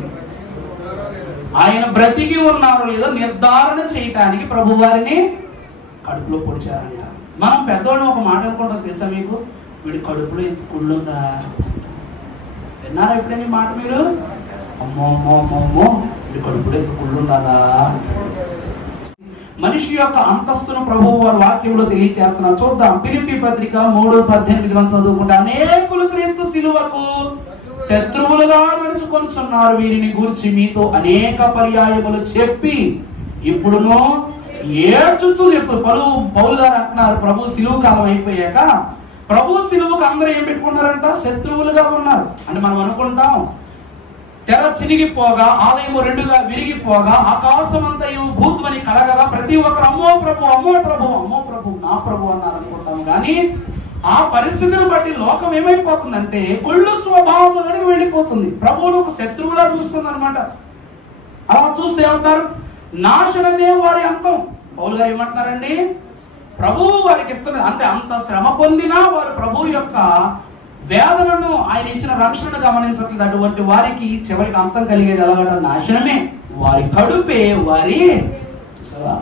ఆయన బ్రతికి ఉన్నారు లేదో నిర్ధారణ చేయటానికి ప్రభు వారిని కడుపులో పొడిచారంట. మనం పెద్దవాళ్ళని ఒక మాట అనుకుంటాం తెలుసా మీకు? వీడి కడుపులో ఎంత కుళ్ళుందా? విన్నారా ఎప్పుడైనా మాట మీరు? అమ్మో అమ్మో అమ్మో అమ్మో వీడి కడుపులో ఎంత కుళ్ళుందా? మనిషి యొక్క అంతస్తును ప్రభువు వారి వాక్యంలో తెలియజేస్తున్నారు. చూద్దాం. ఫిలిప్పీ పత్రిక 3:18 చదువుకుంటే, అనేకులు క్రీస్తు సిలువకు శత్రువులుగా నడుచుకొనుచున్నారు. వీరిని గురించి మీతో అనేక పర్యాయములు చెప్పి ఇప్పుడును ఏడ్చుచు చెప్పు. పౌలు గారు అంటున్నారు, ప్రభు సిలువు కాలం అయిపోయాక ప్రభు సిలువుకు అందరూ ఏం పెట్టుకున్నారంట? శత్రువులుగా ఉన్నారు. అంటే మనం అనుకుంటాం తెర చినిగిపోగా, ఆలయము రెండుగా విరిగిపోగా, ఆకాశమంతయు భూత్మని కలగగా ప్రతి ఒక్కరు అమ్మో ప్రభు, అమ్మో ప్రభు, అమ్మో ప్రభు, నా ప్రభు అన్నారు అనుకుంటాం. కానీ ఆ పరిస్థితిని బట్టి లోకం ఏమైపోతుందంటే కుళ్ళు స్వభావంలోకి వెళ్ళిపోతుంది. ప్రభువును ఒక శత్రువులా చూస్తుంది అనమాట. అలా చూస్తే ఏమంటారు? నాశనమే వారి అంతం. పౌలు గారు ఏమంటున్నారండి? ప్రభువు వారికి ఇస్తున్నది అంటే అంత శ్రమ పొందినా వారు ప్రభువు యొక్క వేదనను, ఆయన ఇచ్చిన రక్షణను గమనించట్లేదు. అటువంటి వారికి చివరికి అంతం కలిగేది ఎలాగంట? నాశనమే. వారి కడుపే వారి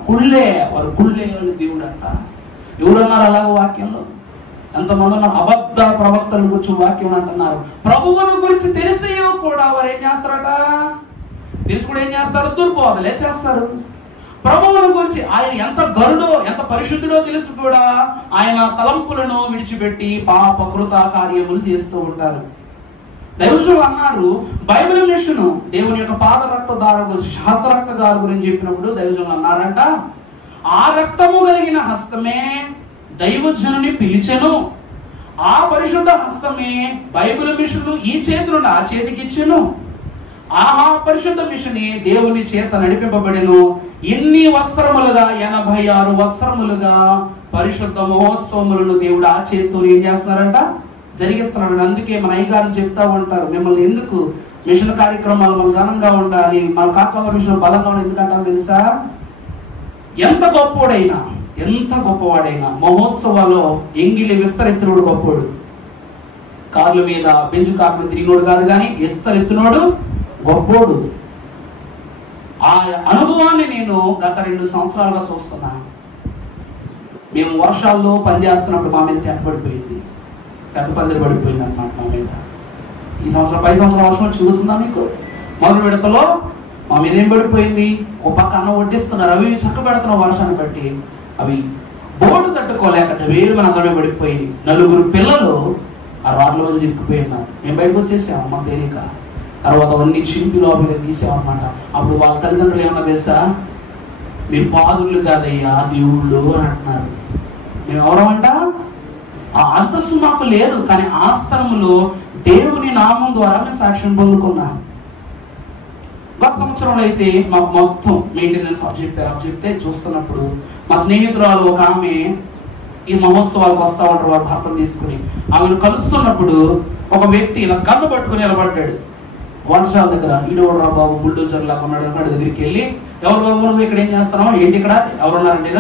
కుళ్ళే, వారు కుళ్ళే దేవుడు అంట. ఎవరన్నారు అలాగ వాక్యంలో? ఎంతమంది ఉన్నారు? అబద్ధ ప్రవక్తల గురించి వాక్యం అంటున్నారు. ప్రభువును గురించి తెలిసి కూడా వారు ఏం చేస్తారట? తెలిసి కూడా ఏం చేస్తారు? దుర్బోధలే చేస్తారు. ప్రభువును గురించి ఆయన ఎంత గరుడో, ఎంత పరిశుద్ధుడో తెలిసి కూడా ఆయన తలంపులను విడిచిపెట్టి పాప కృత కార్యములు చేస్తూ ఉంటారు. దైవజనులు అన్నారు, బైబిల్ మిషను దేవుని యొక్క పాద రక్తదారు శాస్త్ర రక్తదారు గురించి చెప్పినప్పుడు దైవజనులు అన్నారంట, ఆ రక్తము కలిగిన హస్తమే దైవజనుని పిలిచెను, ఆ పరిశుద్ధ హస్తమే బైబిల్ మిషను ఈ చేతి నుండి ఆ చేతికి ఇచ్చెను, ఆహా పరిశుద్ధ మిషనే దేవుని చేత నడిపింపబడెను. ఇన్ని వత్సరములుగా 86 వత్సరములుగా పరిశుద్ధ మహోత్సవములను దేవుడు ఆ చేతితో ఏం చేస్తున్నారంట? జరిగిస్తున్నాడు. అందుకే మన అయ్యగారులు చెప్తా ఉంటారు, మిమ్మల్ని ఎందుకు మిషన్ కార్యక్రమాలు మనం ఘనంగా ఉండాలి, మన కాకాల మిషన్ బలంగా ఉండాలి. ఎందుకంటారు తెలుసా? ఎంత గొప్పవాడైనా మహోత్సవాల్లో ఎంగిలి విస్తరెత్తునోడు గొప్పోడు. కార్ల మీద బెంచు కార్లు తిరిగినోడు కాదు, కానీ విస్తరెత్తునోడు గొప్పోడు. ఆ అనుభవాన్ని నేను గత 2 సంవత్సరాలుగా చూస్తున్నా. మేము వర్షాల్లో పనిచేస్తున్నప్పుడు మా మీద టెంట్ పడిపోయింది, పెద్ద పందిరి పడిపోయింది అన్నమాట మా మీద. ఈ సంవత్సరం 10 సంవత్సరాల వర్షం చూగుతుందా మీకు? మొదటి విడతలో మా మీద ఏం పడిపోయింది? ఒక పక్క అన్నం వడ్డిస్తున్నారు, అవి చక్క పెడుతున్న వర్షాన్ని బట్టి అవి బోర్డు తట్టుకోలేక వేరు మన అందరమే పడిపోయింది. 4 పిల్లలు ఆ రాడ్ల రోజు ఇరుక్కుపోయి ఉన్నారు. మేము బయటకు వచ్చేసాము మాకు తెలియక. తర్వాత అవన్నీ చింపి లోపలికి తీసామన్నమాట. అప్పుడు వాళ్ళ తల్లిదండ్రులు ఏమన్నా తెలుసా? మీరు పాదుళ్ళు కాదయ్యా దేవుళ్ళు అని అంటున్నారు. మేము ఎవరమంట? ఆ అంతస్తు మాకు లేదు, కానీ ఆ స్థలములో దేవుని నామం ద్వారా మేము సాక్ష్యం పొందుకున్నాం. గత సంవత్సరంలో అయితే మాకు మొత్తం మెయింటెనెన్స్ చెప్తే చూస్తున్నప్పుడు మా స్నేహితురాలు ఒక ఆమె ఈ మహోత్సవాలకు వస్తా ఉంటారు, వారు భర్తను తీసుకుని. ఆమెను కలుస్తున్నప్పుడు ఒక వ్యక్తి ఇలా కన్ను పట్టుకుని నిలబడ్డాడు వంటశాల దగ్గర. ఈడోడు బాబు బుల్డోజర్ లాగా ఉన్నాడు అన్నాడు. దగ్గరికి వెళ్ళి, ఎవరు బాబు నువ్వు ఇక్కడ ఏం చేస్తున్నావు, ఏంటి ఇక్కడ ఎవరున్నారంటే,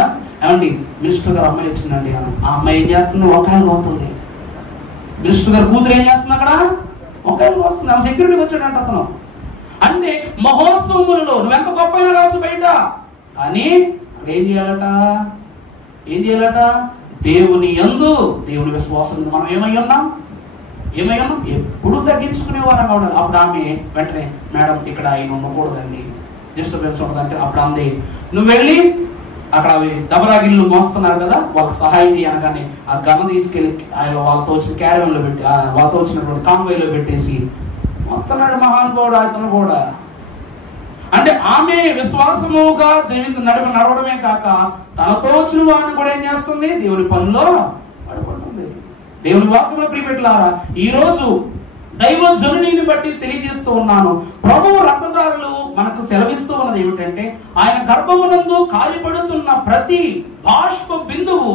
ఏమండి మినిస్టర్ గారు అమ్మాయి వచ్చిందండి. ఆ అమ్మాయి ఏం చేస్తుంది? వంకాయలు పోతుంది. మినిస్టర్ గారు కూతురు ఏం చేస్తుంది? అక్కడ వంకాయలు వస్తుంది. ఆమె సెక్యూరిటీకి వచ్చాడంట అతను. అంటే మహోత్సవములలో నువ్వెంత గొప్ప అయినా కావచ్చు బయట, కానీ అక్కడ ఏం చేయాలట? దేవుని యందు దేవుని విశ్వాసం మనం ఏమై ఉన్నాం? ఎప్పుడు తగ్గించుకునేవారంగా ఉండాలి. అప్పుడు ఆమె వెంటనే, మేడం ఇక్కడ ఆయన ఉండకూడదండి, డిస్టర్బెన్స్ ఉండదంటే అప్పుడు అంది, నువ్వు వెళ్ళి అక్కడ అవి దబరాగిళ్ళు మోస్తున్నారు కదా, వాళ్ళకి సహాయం అనగానే ఆ గమ తీసుకెళ్ళి ఆయన వాళ్ళతో వచ్చిన క్యారియర్లో పెట్టి, వాళ్ళతో వచ్చినటువంటి కాన్వాయ్లో పెట్టేసి మొత్తనాడు మహానుభావుడు. అతను కూడా అంటే ఆమె విశ్వాసముగా నడవడమే కాక తనతో వచ్చిన వాడిని కూడా ఏం చేస్తుంది? దేవుని పనిలో పడుకుంటుంది. దేవుని వాక్యంలో ప్రియపెట్టలారా, ఈ రోజు దైవ జనుని బట్టి తెలియజేస్తూ ఉన్నాను. ప్రభువు రక్తదారులు మనకు సెలవిస్తూ ఉన్నది ఏమిటంటే, ఆయన గర్భమునందు కాయపడుతున్న ప్రతి బాష్ప బిందువు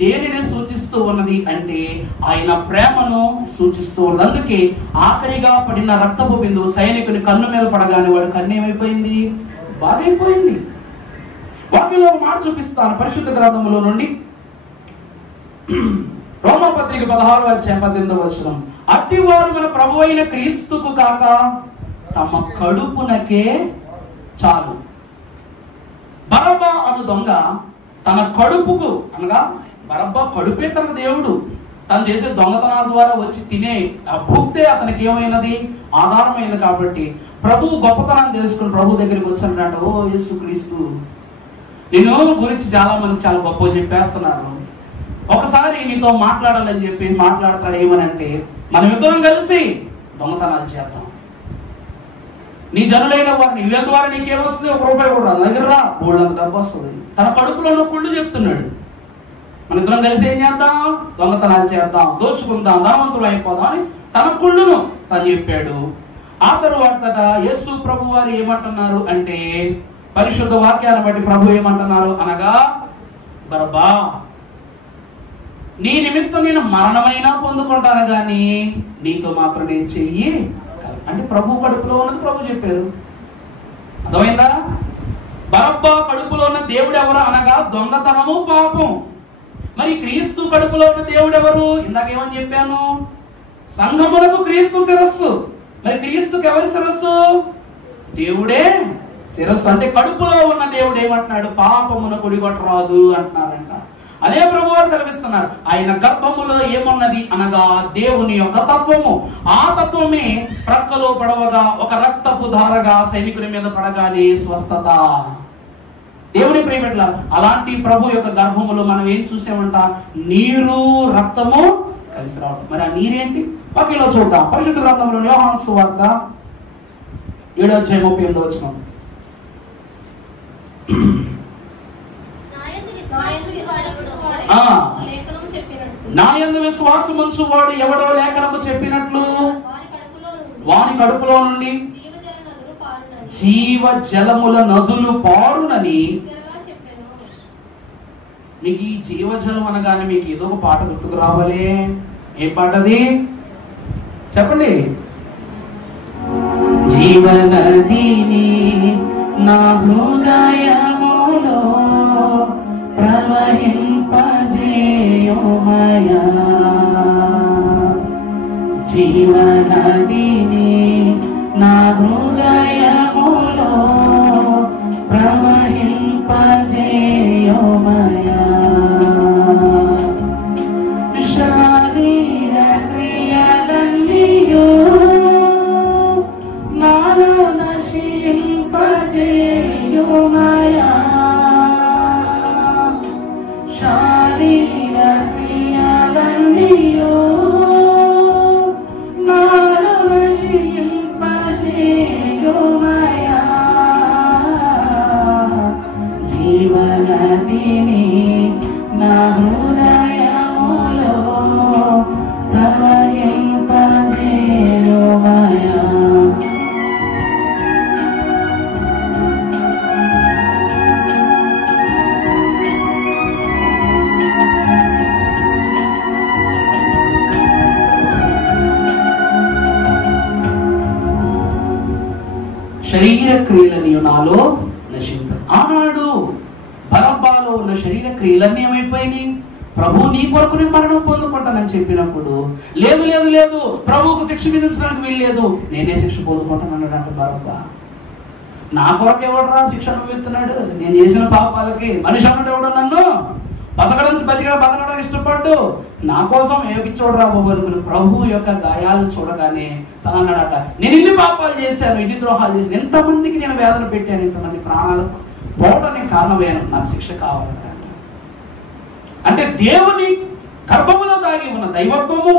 దేనిని సూచిస్తూ ఉన్నది అంటే ఆయన ప్రేమను సూచిస్తూ ఉన్నది. అందుకే ఆఖరిగా పడిన రక్తపు బిందువు సైనికుని కన్ను మీద పడగానే వాడు కన్ను ఏమైపోయింది? బాగైపోయింది. వాక్యంలో ఒక మాట చూపిస్తాను పరిశుద్ధ గ్రంథములో నుండి. రోమపత్రిక 16:18 అట్టివారు మన ప్రభు అయిన క్రీస్తుకు కాక తమ కడుపునకే చాలు. బరబ్బా అను దొంగ తన కడుపుకు, అనగా బరబ్బా కడుపే తన దేవుడు, తను చేసే దొంగతనాల ద్వారా వచ్చి తినే ఆ భూక్తే అతనికి ఏమైనది? ఆధారమైనది. కాబట్టి ప్రభు గొప్పతనాన్ని తెలుసుకుని ప్రభు దగ్గరికి వచ్చానంట, ఓ యేసు క్రీస్తు నేను గురించి చాలా మంది చాలా గొప్ప చెప్పేస్తున్నారు, ఒకసారి నీతో మాట్లాడాలని చెప్పి మాట్లాడతాడు. ఏమనంటే, మనం ఇద్దరం కలిసి దొంగతనాలు చేద్దాం, నీ జనులైన వారిని వీళ్ళ ద్వారా నీకేమొస్తుంది? 1 రూపాయి కూడా దగ్గర రా, బోళ్ళంత డబ్బు వస్తుంది. తన కడుపులో కుళ్ళు చెప్తున్నాడు. మన ఇద్దరం కలిసి ఏం చేద్దాం? దొంగతనాలు చేద్దాం, దోచుకుందాం, ధనవంతులు అయిపోదాం అని తన కుళ్ళును తను చెప్పాడు. ఆ తరువాత యేసు ప్రభు వారు ఏమంటున్నారు అంటే, పరిశుద్ధ వాక్యాన్ని బట్టి ప్రభు ఏమంటున్నారు అనగా, బరబ్బా నీ నిమిత్తం నేను మరణమైనా పొందుకుంటాను కానీ నీతో మాత్రం నేను చెయ్యి. అంటే ప్రభు కడుపులో ఉన్నది ప్రభు చెప్పారు. అర్థమైందా? బరబ్బా కడుపులో ఉన్న దేవుడు ఎవరు అనగా దొంగతనము, పాపం. మరి క్రీస్తు కడుపులో ఉన్న దేవుడు ఎవరు? ఇందాకేమని చెప్పాను, సంఘములకు క్రీస్తు శిరస్సు. మరి క్రీస్తుకి ఎవరి శిరస్సు? దేవుడే శిరస్సు. అంటే కడుపులో ఉన్న దేవుడు ఏమంటున్నాడు, పాపమును కొడిగొట్టరాదు అంటున్నారంట. అదే ప్రభు వారు సెలవిస్తున్నారు, ఆయన గర్భములో ఏమున్నది అనగా దేవుని యొక్క తత్వము. ఆ తత్వమే ప్రక్కలో పడవగా ఒక రక్తపు ధారగా సైనికుని మీద పడగానే స్వస్థత. దేవుని ప్రియమిట్ల, అలాంటి ప్రభు యొక్క గర్భములో మనం ఏం చూసామంట, నీరు రక్తము కలిసి రావడం. మరి ఆ నీరేంటి? వాక్యంలో చూద్దాం. పరిశుద్ధ గ్రంథంలో యోహాను సువార్త 7:38 నాయందు విశ్వాసముంచు వాడు ఎవడో లేఖనము చెప్పినట్లు వాని కడుపులో నుండి జీవ జలముల నదులు పారునని. మీకు ఈ జీవజలం అనగానే మీకు ఏదో ఒక పాట గుర్తుకు రావాలి. ఏ పాట అది? చెప్పండి. జీవనదిని నా హృదయములో ప్రవహింపజేయుమయా, జీవనదిని నా హృదయములో ప్రవహింపజేయుమయా, శరీర క్రియలన్నీయు నాలో నశింపజేయుమయా, శరీర క్రియలన్నీయు నాలో నశింపజేయుమయా, జీవనదిని నా హృదయములో ప్రవహింపజేయుమయా. శరీర క్రియలని నాలో నశింప. ఆనాడు బరబ్బాలో ఉన్న శరీర క్రియలన్నీ ఏమైపోయినాయి? ప్రభు నీ కొరకు నేను మరణం పొందుకుంటానని చెప్పినప్పుడు, లేదు లేదు లేదు ప్రభువుకు శిక్ష విధించడానికి వీల్లేదు, నేనే శిక్ష పొందుకుంటానన్నాడు అంటే బరబ్బా. నా కొరకు ఎవడరా శిక్ష అనుభవిస్తున్నాడు? నేను చేసిన పాపాలకి. మనిషి అన్నాడు ఎవడు నన్ను బతకడం ఇష్టపడ్డు, నా కోసం ఏపిచ్చోడరా బాబు అనుకుని ప్రభు యొక్క గాయాలను చూడగానే తను అన్నాడట, నేను ఇన్ని పాపాలు చేశాను, ఇన్ని ద్రోహాలు చేశాను, ఎంతమందికి నేను వేదన పెట్టాను, ఇంతమంది ప్రాణాలు పోవడానికి కారణమయ్యాను, నాకు శిక్ష కావాలంట. అంటే దేవుని గర్భములో దాగి ఉన్న దైవత్వము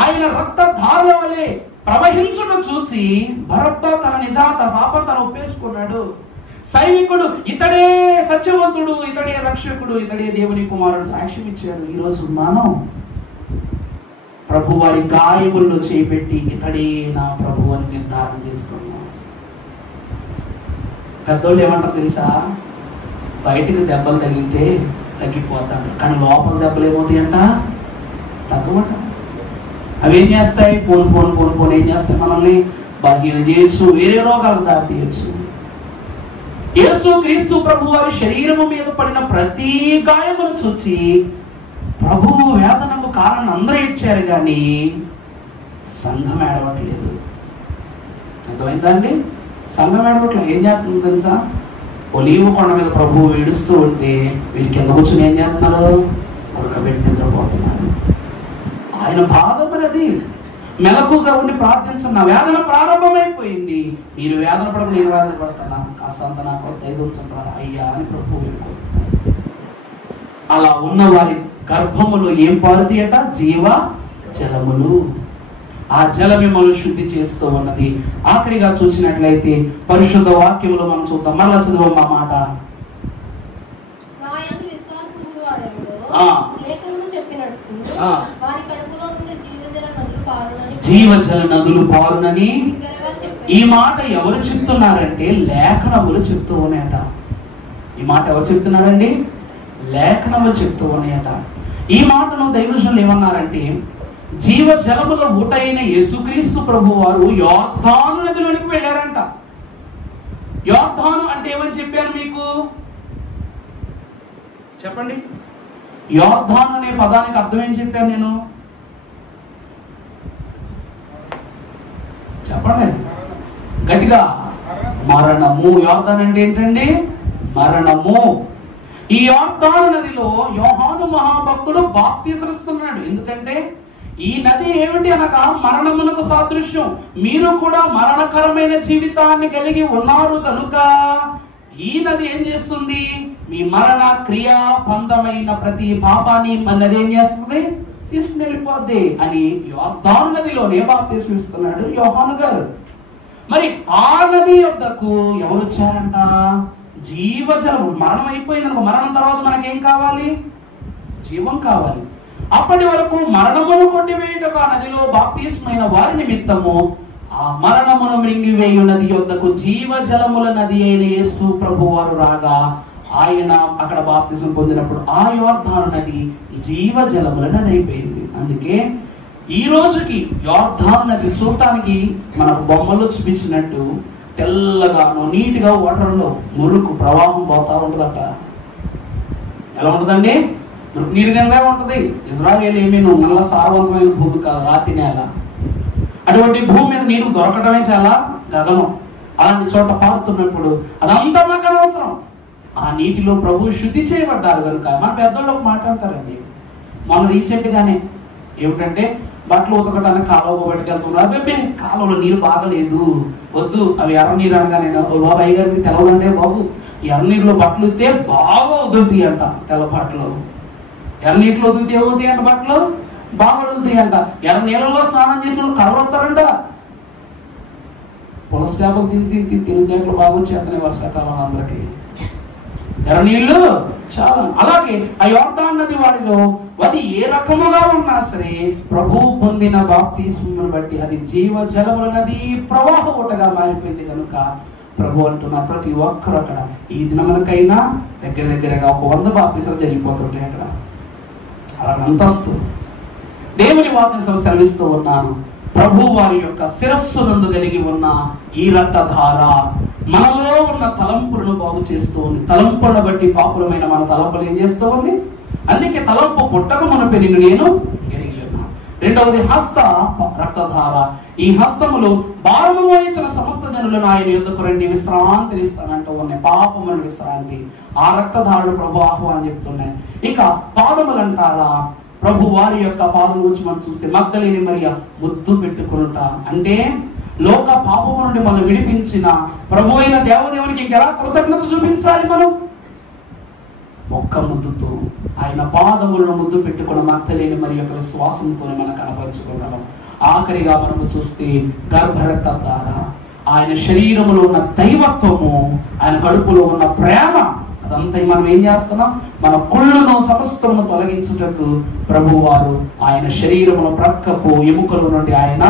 ఆయన రక్త ధారల వలె ప్రవహించుట చూసి బరబ్బా తన పాపం తను ఒప్పేసుకున్నాడు. సైనికుడు ఇతడే సత్యవంతుడు, ఇతడే రక్షకుడు, ఇతడే దేవుని కుమారుడు సాక్ష్యం ఇచ్చాడు. ఈరోజు మనం ప్రభు వారి గాయముల్లో చేపెట్టి ఇతడే నా ప్రభు అని నిర్ధారణ చేసుకున్నాం. పెద్దోళ్ళు ఏమంటారు తెలుసా? బయటకు దెబ్బలు తగిలితే తగ్గిపోతాడు, కానీ లోపల దెబ్బలు ఏమవుతాయి అంట, తగ్గమంట. అవి ఏం చేస్తాయి? పోను ఏం చేస్తాయి? మనల్ని బలహీనం చేయొచ్చు, వేరే రోగాలకు దారి తీయచ్చు. యేసు క్రీస్తు ప్రభు వారి శరీరము మీద పడిన ప్రతి గాయమును చూచి ప్రభువు వేదనకు కారణం అందరూ ఇచ్చారు, కానీ సంఘం ఏడవట్లేదు. అర్థమైందా అండి? సంఘం ఏడవట్లేదు. ఏం చేస్తుంది తెలుసా? ఒలీవ కొండ మీద ప్రభువు ఏడుస్తూ ఉంటే వీరి కింద కూర్చొని ఏం చేస్తున్నారు? ఉరకబెట్టి నిద్రపోతున్నారు. ఆయన బాధ మనది. మెలకుగా ఉండి ప్రార్థించిన వేదన ప్రారంభమైపోయింది. మీరు వేదన పడక నేను వేదన పడతానా, కాస్తంత నాకు దయదూచండి అయ్యా అని ప్రభు వేడుకుంటున్నారు. అలా ఉన్న వారి గర్భములో ఏం పారుతాయట? జీవ జలములు. ఆ జల మిమ్మల్ని శుద్ధి చేస్తూ ఉన్నది. ఆఖరిగా చూసినట్లయితే పరిశుద్ధ వాక్యములో మనం చూద్దాం. మరలా చదువు మా మాట. జీవజల నదులు పారునని ఈ మాట ఎవరు చెప్తున్నారంటే లేఖనములు చెప్తూ ఉన్నాయట. ఈ మాట ఎవరు చెప్తున్నారండి? లేఖనములు చెప్తూ ఉన్నాయట. ఈ మాటను దైవజనులు ఏమన్నారంటే, జీవ జలముల ఊట అయిన యేసుక్రీస్తు ప్రభు వారు యోర్దాను నదిలోనికి వెళ్ళారంట. యోర్దాను అంటే ఏమని చెప్పాను మీకు? చెప్పండి. యోర్దాను అనే పదానికి అర్థం ఏం చెప్పాను నేను? చెప్పండి గట్టిగా. మరణము. యోర్దాను అంటే ఏంటండి? మరణము. ఈ యోర్దాను నదిలో యోహాను మహాభక్తుడు బాప్తీసమిస్తున్నాడు. ఎందుకంటే ఈ నది ఏమిటి అనగా మరణమునకు సాదృశ్యం. మీరు కూడా మరణకరమైన జీవితాన్ని కలిగి ఉన్నారు కనుక ఈ నది ఏం చేస్తుంది? మీ మరణ క్రియాబంధమైన ప్రతి పాపాన్ని నది ఏం చేస్తుంది? తీసుకుని వెళ్ళిపోద్ది అని యోర్దాను నదిలోనే బాప్తీసమిస్తున్నాడు యోహాను గారు. మరి ఆ నది యొద్దకు ఎవరు వచ్చారంట? జీవజలం. మరణం అయిపోయింది. మరణం తర్వాత మనకేం కావాలి? జీవం కావాలి. అప్పటి వరకు మరణమును కొట్టివేయుటకు ఆ నదిలో బాప్తిస్మైన వారి నిమిత్తము ఆ మరణమును మృంగివేయు నది యొద్దకు జీవజలముల నది అయిన యేసు ప్రభు వారు రాగా ఆయన అక్కడ బాప్తిస్మం పొందినప్పుడు ఆ యోర్దాను నది జీవజలముల నది అయిపోయింది. అందుకే ఈ రోజుకి యోర్దాను నది చూడటానికి మనకు బొమ్మలు చూపించినట్టు తెల్లగాను నీట్గా వాటర్లో మురుకు ప్రవాహం పోతా ఉంటుందట. ఎలా ఉంటుందండి? నీరుగా ఉంటుంది. ఇజ్రాయేల్ ఏమీ నల్ల సారవంతమైన భూమి కాదు, రాతి నేల. అటువంటి భూమి మీద నీరు దొరకడమే చాలా గగనం. అలాంటి చోట పారుతున్నప్పుడు అదంతా మాకు అనవసరం. ఆ నీటిలో ప్రభు శుద్ధి చేయబడ్డారు కనుక మన పెద్దోళ్ళు ఒక మాట అంటారండి. మొన్న రీసెంట్ గానే ఏమిటంటే బట్టలు ఉతకడానికి కాలువ పట్టుకెళ్తున్నారు. అబ్బే కాలువలో నీరు బాగలేదు, వద్దు, అవి ఎర్ర నీరు అనగా నేను బాబు అయ్యగారికి తెలవదంటే బాబు ఎర్ర నీరులో బట్టలు ఇస్తే బాగా వదులుతాయి అంట. తెల్ల బట్టలు ఎర్ర నీటిలో వదిలితే ఏమవుతాయి అంట? బట్టలు బాగా వదులుతాయి అంట. ఎర్ర నీళ్ళలో స్నానం చేసిన కలవడతారంట. పులస చేపలు తిని బాగా వచ్చేస్తున్నాయి వర్షాకాలం అందరికి. ఎర్ర నీళ్లు చాలా. అలాగే ఆ యోర్దాను నది వారిలో అది ఏ రకముగా ఉన్నా సరే ప్రభు పొందిన బాప్తిస్మమును బట్టి అది జీవ జలముల నది ప్రవాహ ఊటగా మారిపోయింది కనుక ప్రభు అంటున్న ప్రతి ఒక్కరు అక్కడ ఈ దినములకైనా దగ్గరగా ఒక 100 బాప్తిసాలు జరిగిపోతుంటాయి అక్కడ. అలా అంతస్తు దేవుని వాక్యం సెలవిస్తూ ఉన్నాను. ప్రభు వారి యొక్క శిరస్సు నందు కలిగి ఉన్న ఈ రక్తధార మనలో ఉన్న తలంపులను బాగు చేస్తూ ఉంది. తలంపులను బట్టి పాపులమైన మన తలంపులు ఏం చేస్తూ ఉంది? అందుకే తలంపు పుట్టక మునుపే నిన్ను నేను ఎరిగి ఉన్నాను. రెండవది హస్త రక్తధార. ఈ హస్తములు భారము వహించిన సమస్త జనులను ఆయన యుద్ధకు రండి విశ్రాంతినిస్తానంటూ ఉన్నాయి. పాపముల విశ్రాంతి. ఆ రక్తధారలు ప్రభు ఆహ్వానం చెప్తున్నాయి. ఇక పాదములు అంటారా? ప్రభు వారి యొక్క పాదం గురించి మనం చూస్తే మగ్దలేని మరియా ముద్దు పెట్టుకునుట అంటే లోక పాపము నుండి మనం విడిపించిన ప్రభు అయిన దేవదేవునికి ఇంకెలా కృతజ్ఞత చూపించాలి? మనం ఒక్క ముద్దుతో ఆయన పాదములను ముద్దు పెట్టుకున్న మగ్దలేని మరి యొక్క విశ్వాసంతోనే మనం కనపరుచుకున్నాం. ఆఖరిగా మనము చూస్తే గర్భరక్త ద్వారా ఆయన శరీరములో ఉన్న దైవత్వము, ఆయన కడుపులో ఉన్న ప్రేమ, అదంతా మనం ఏం చేస్తున్నాం? మన కుళ్ళును సమస్తమును తొలగించుటకు ప్రభు వారు ఆయన శరీరమును ప్రక్కపు ఎముకల నుండి ఆయన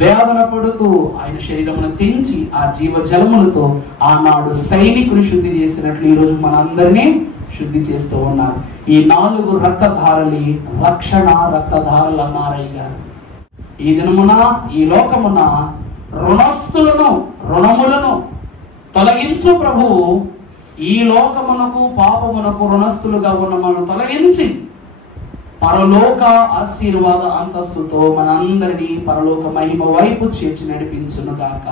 వేదన పడుతూ ఆయన శరీరమును తెంచి ఆ జీవ జలములతో ఆనాడు సైనికుని శుద్ధి చేసినట్లు ఈ రోజు మనందరినీ శుద్ధి చేస్తూ ఉన్నారు. ఈ 4 రక్తధారలి రక్షణ రక్తధారలు అన్నారయ్య గారు. ఈ దినమున ఈ లోకమున రుణములను తొలగించు ప్రభు ఈ లోకమునకు పాపమునకు రుణస్థులుగా ఉన్న మనం తొలగించి పరలోక ఆశీర్వాద అంతస్తుతో మనందరినీ పరలోక మహిమ వైపు చేర్చి నడిపించును గాక.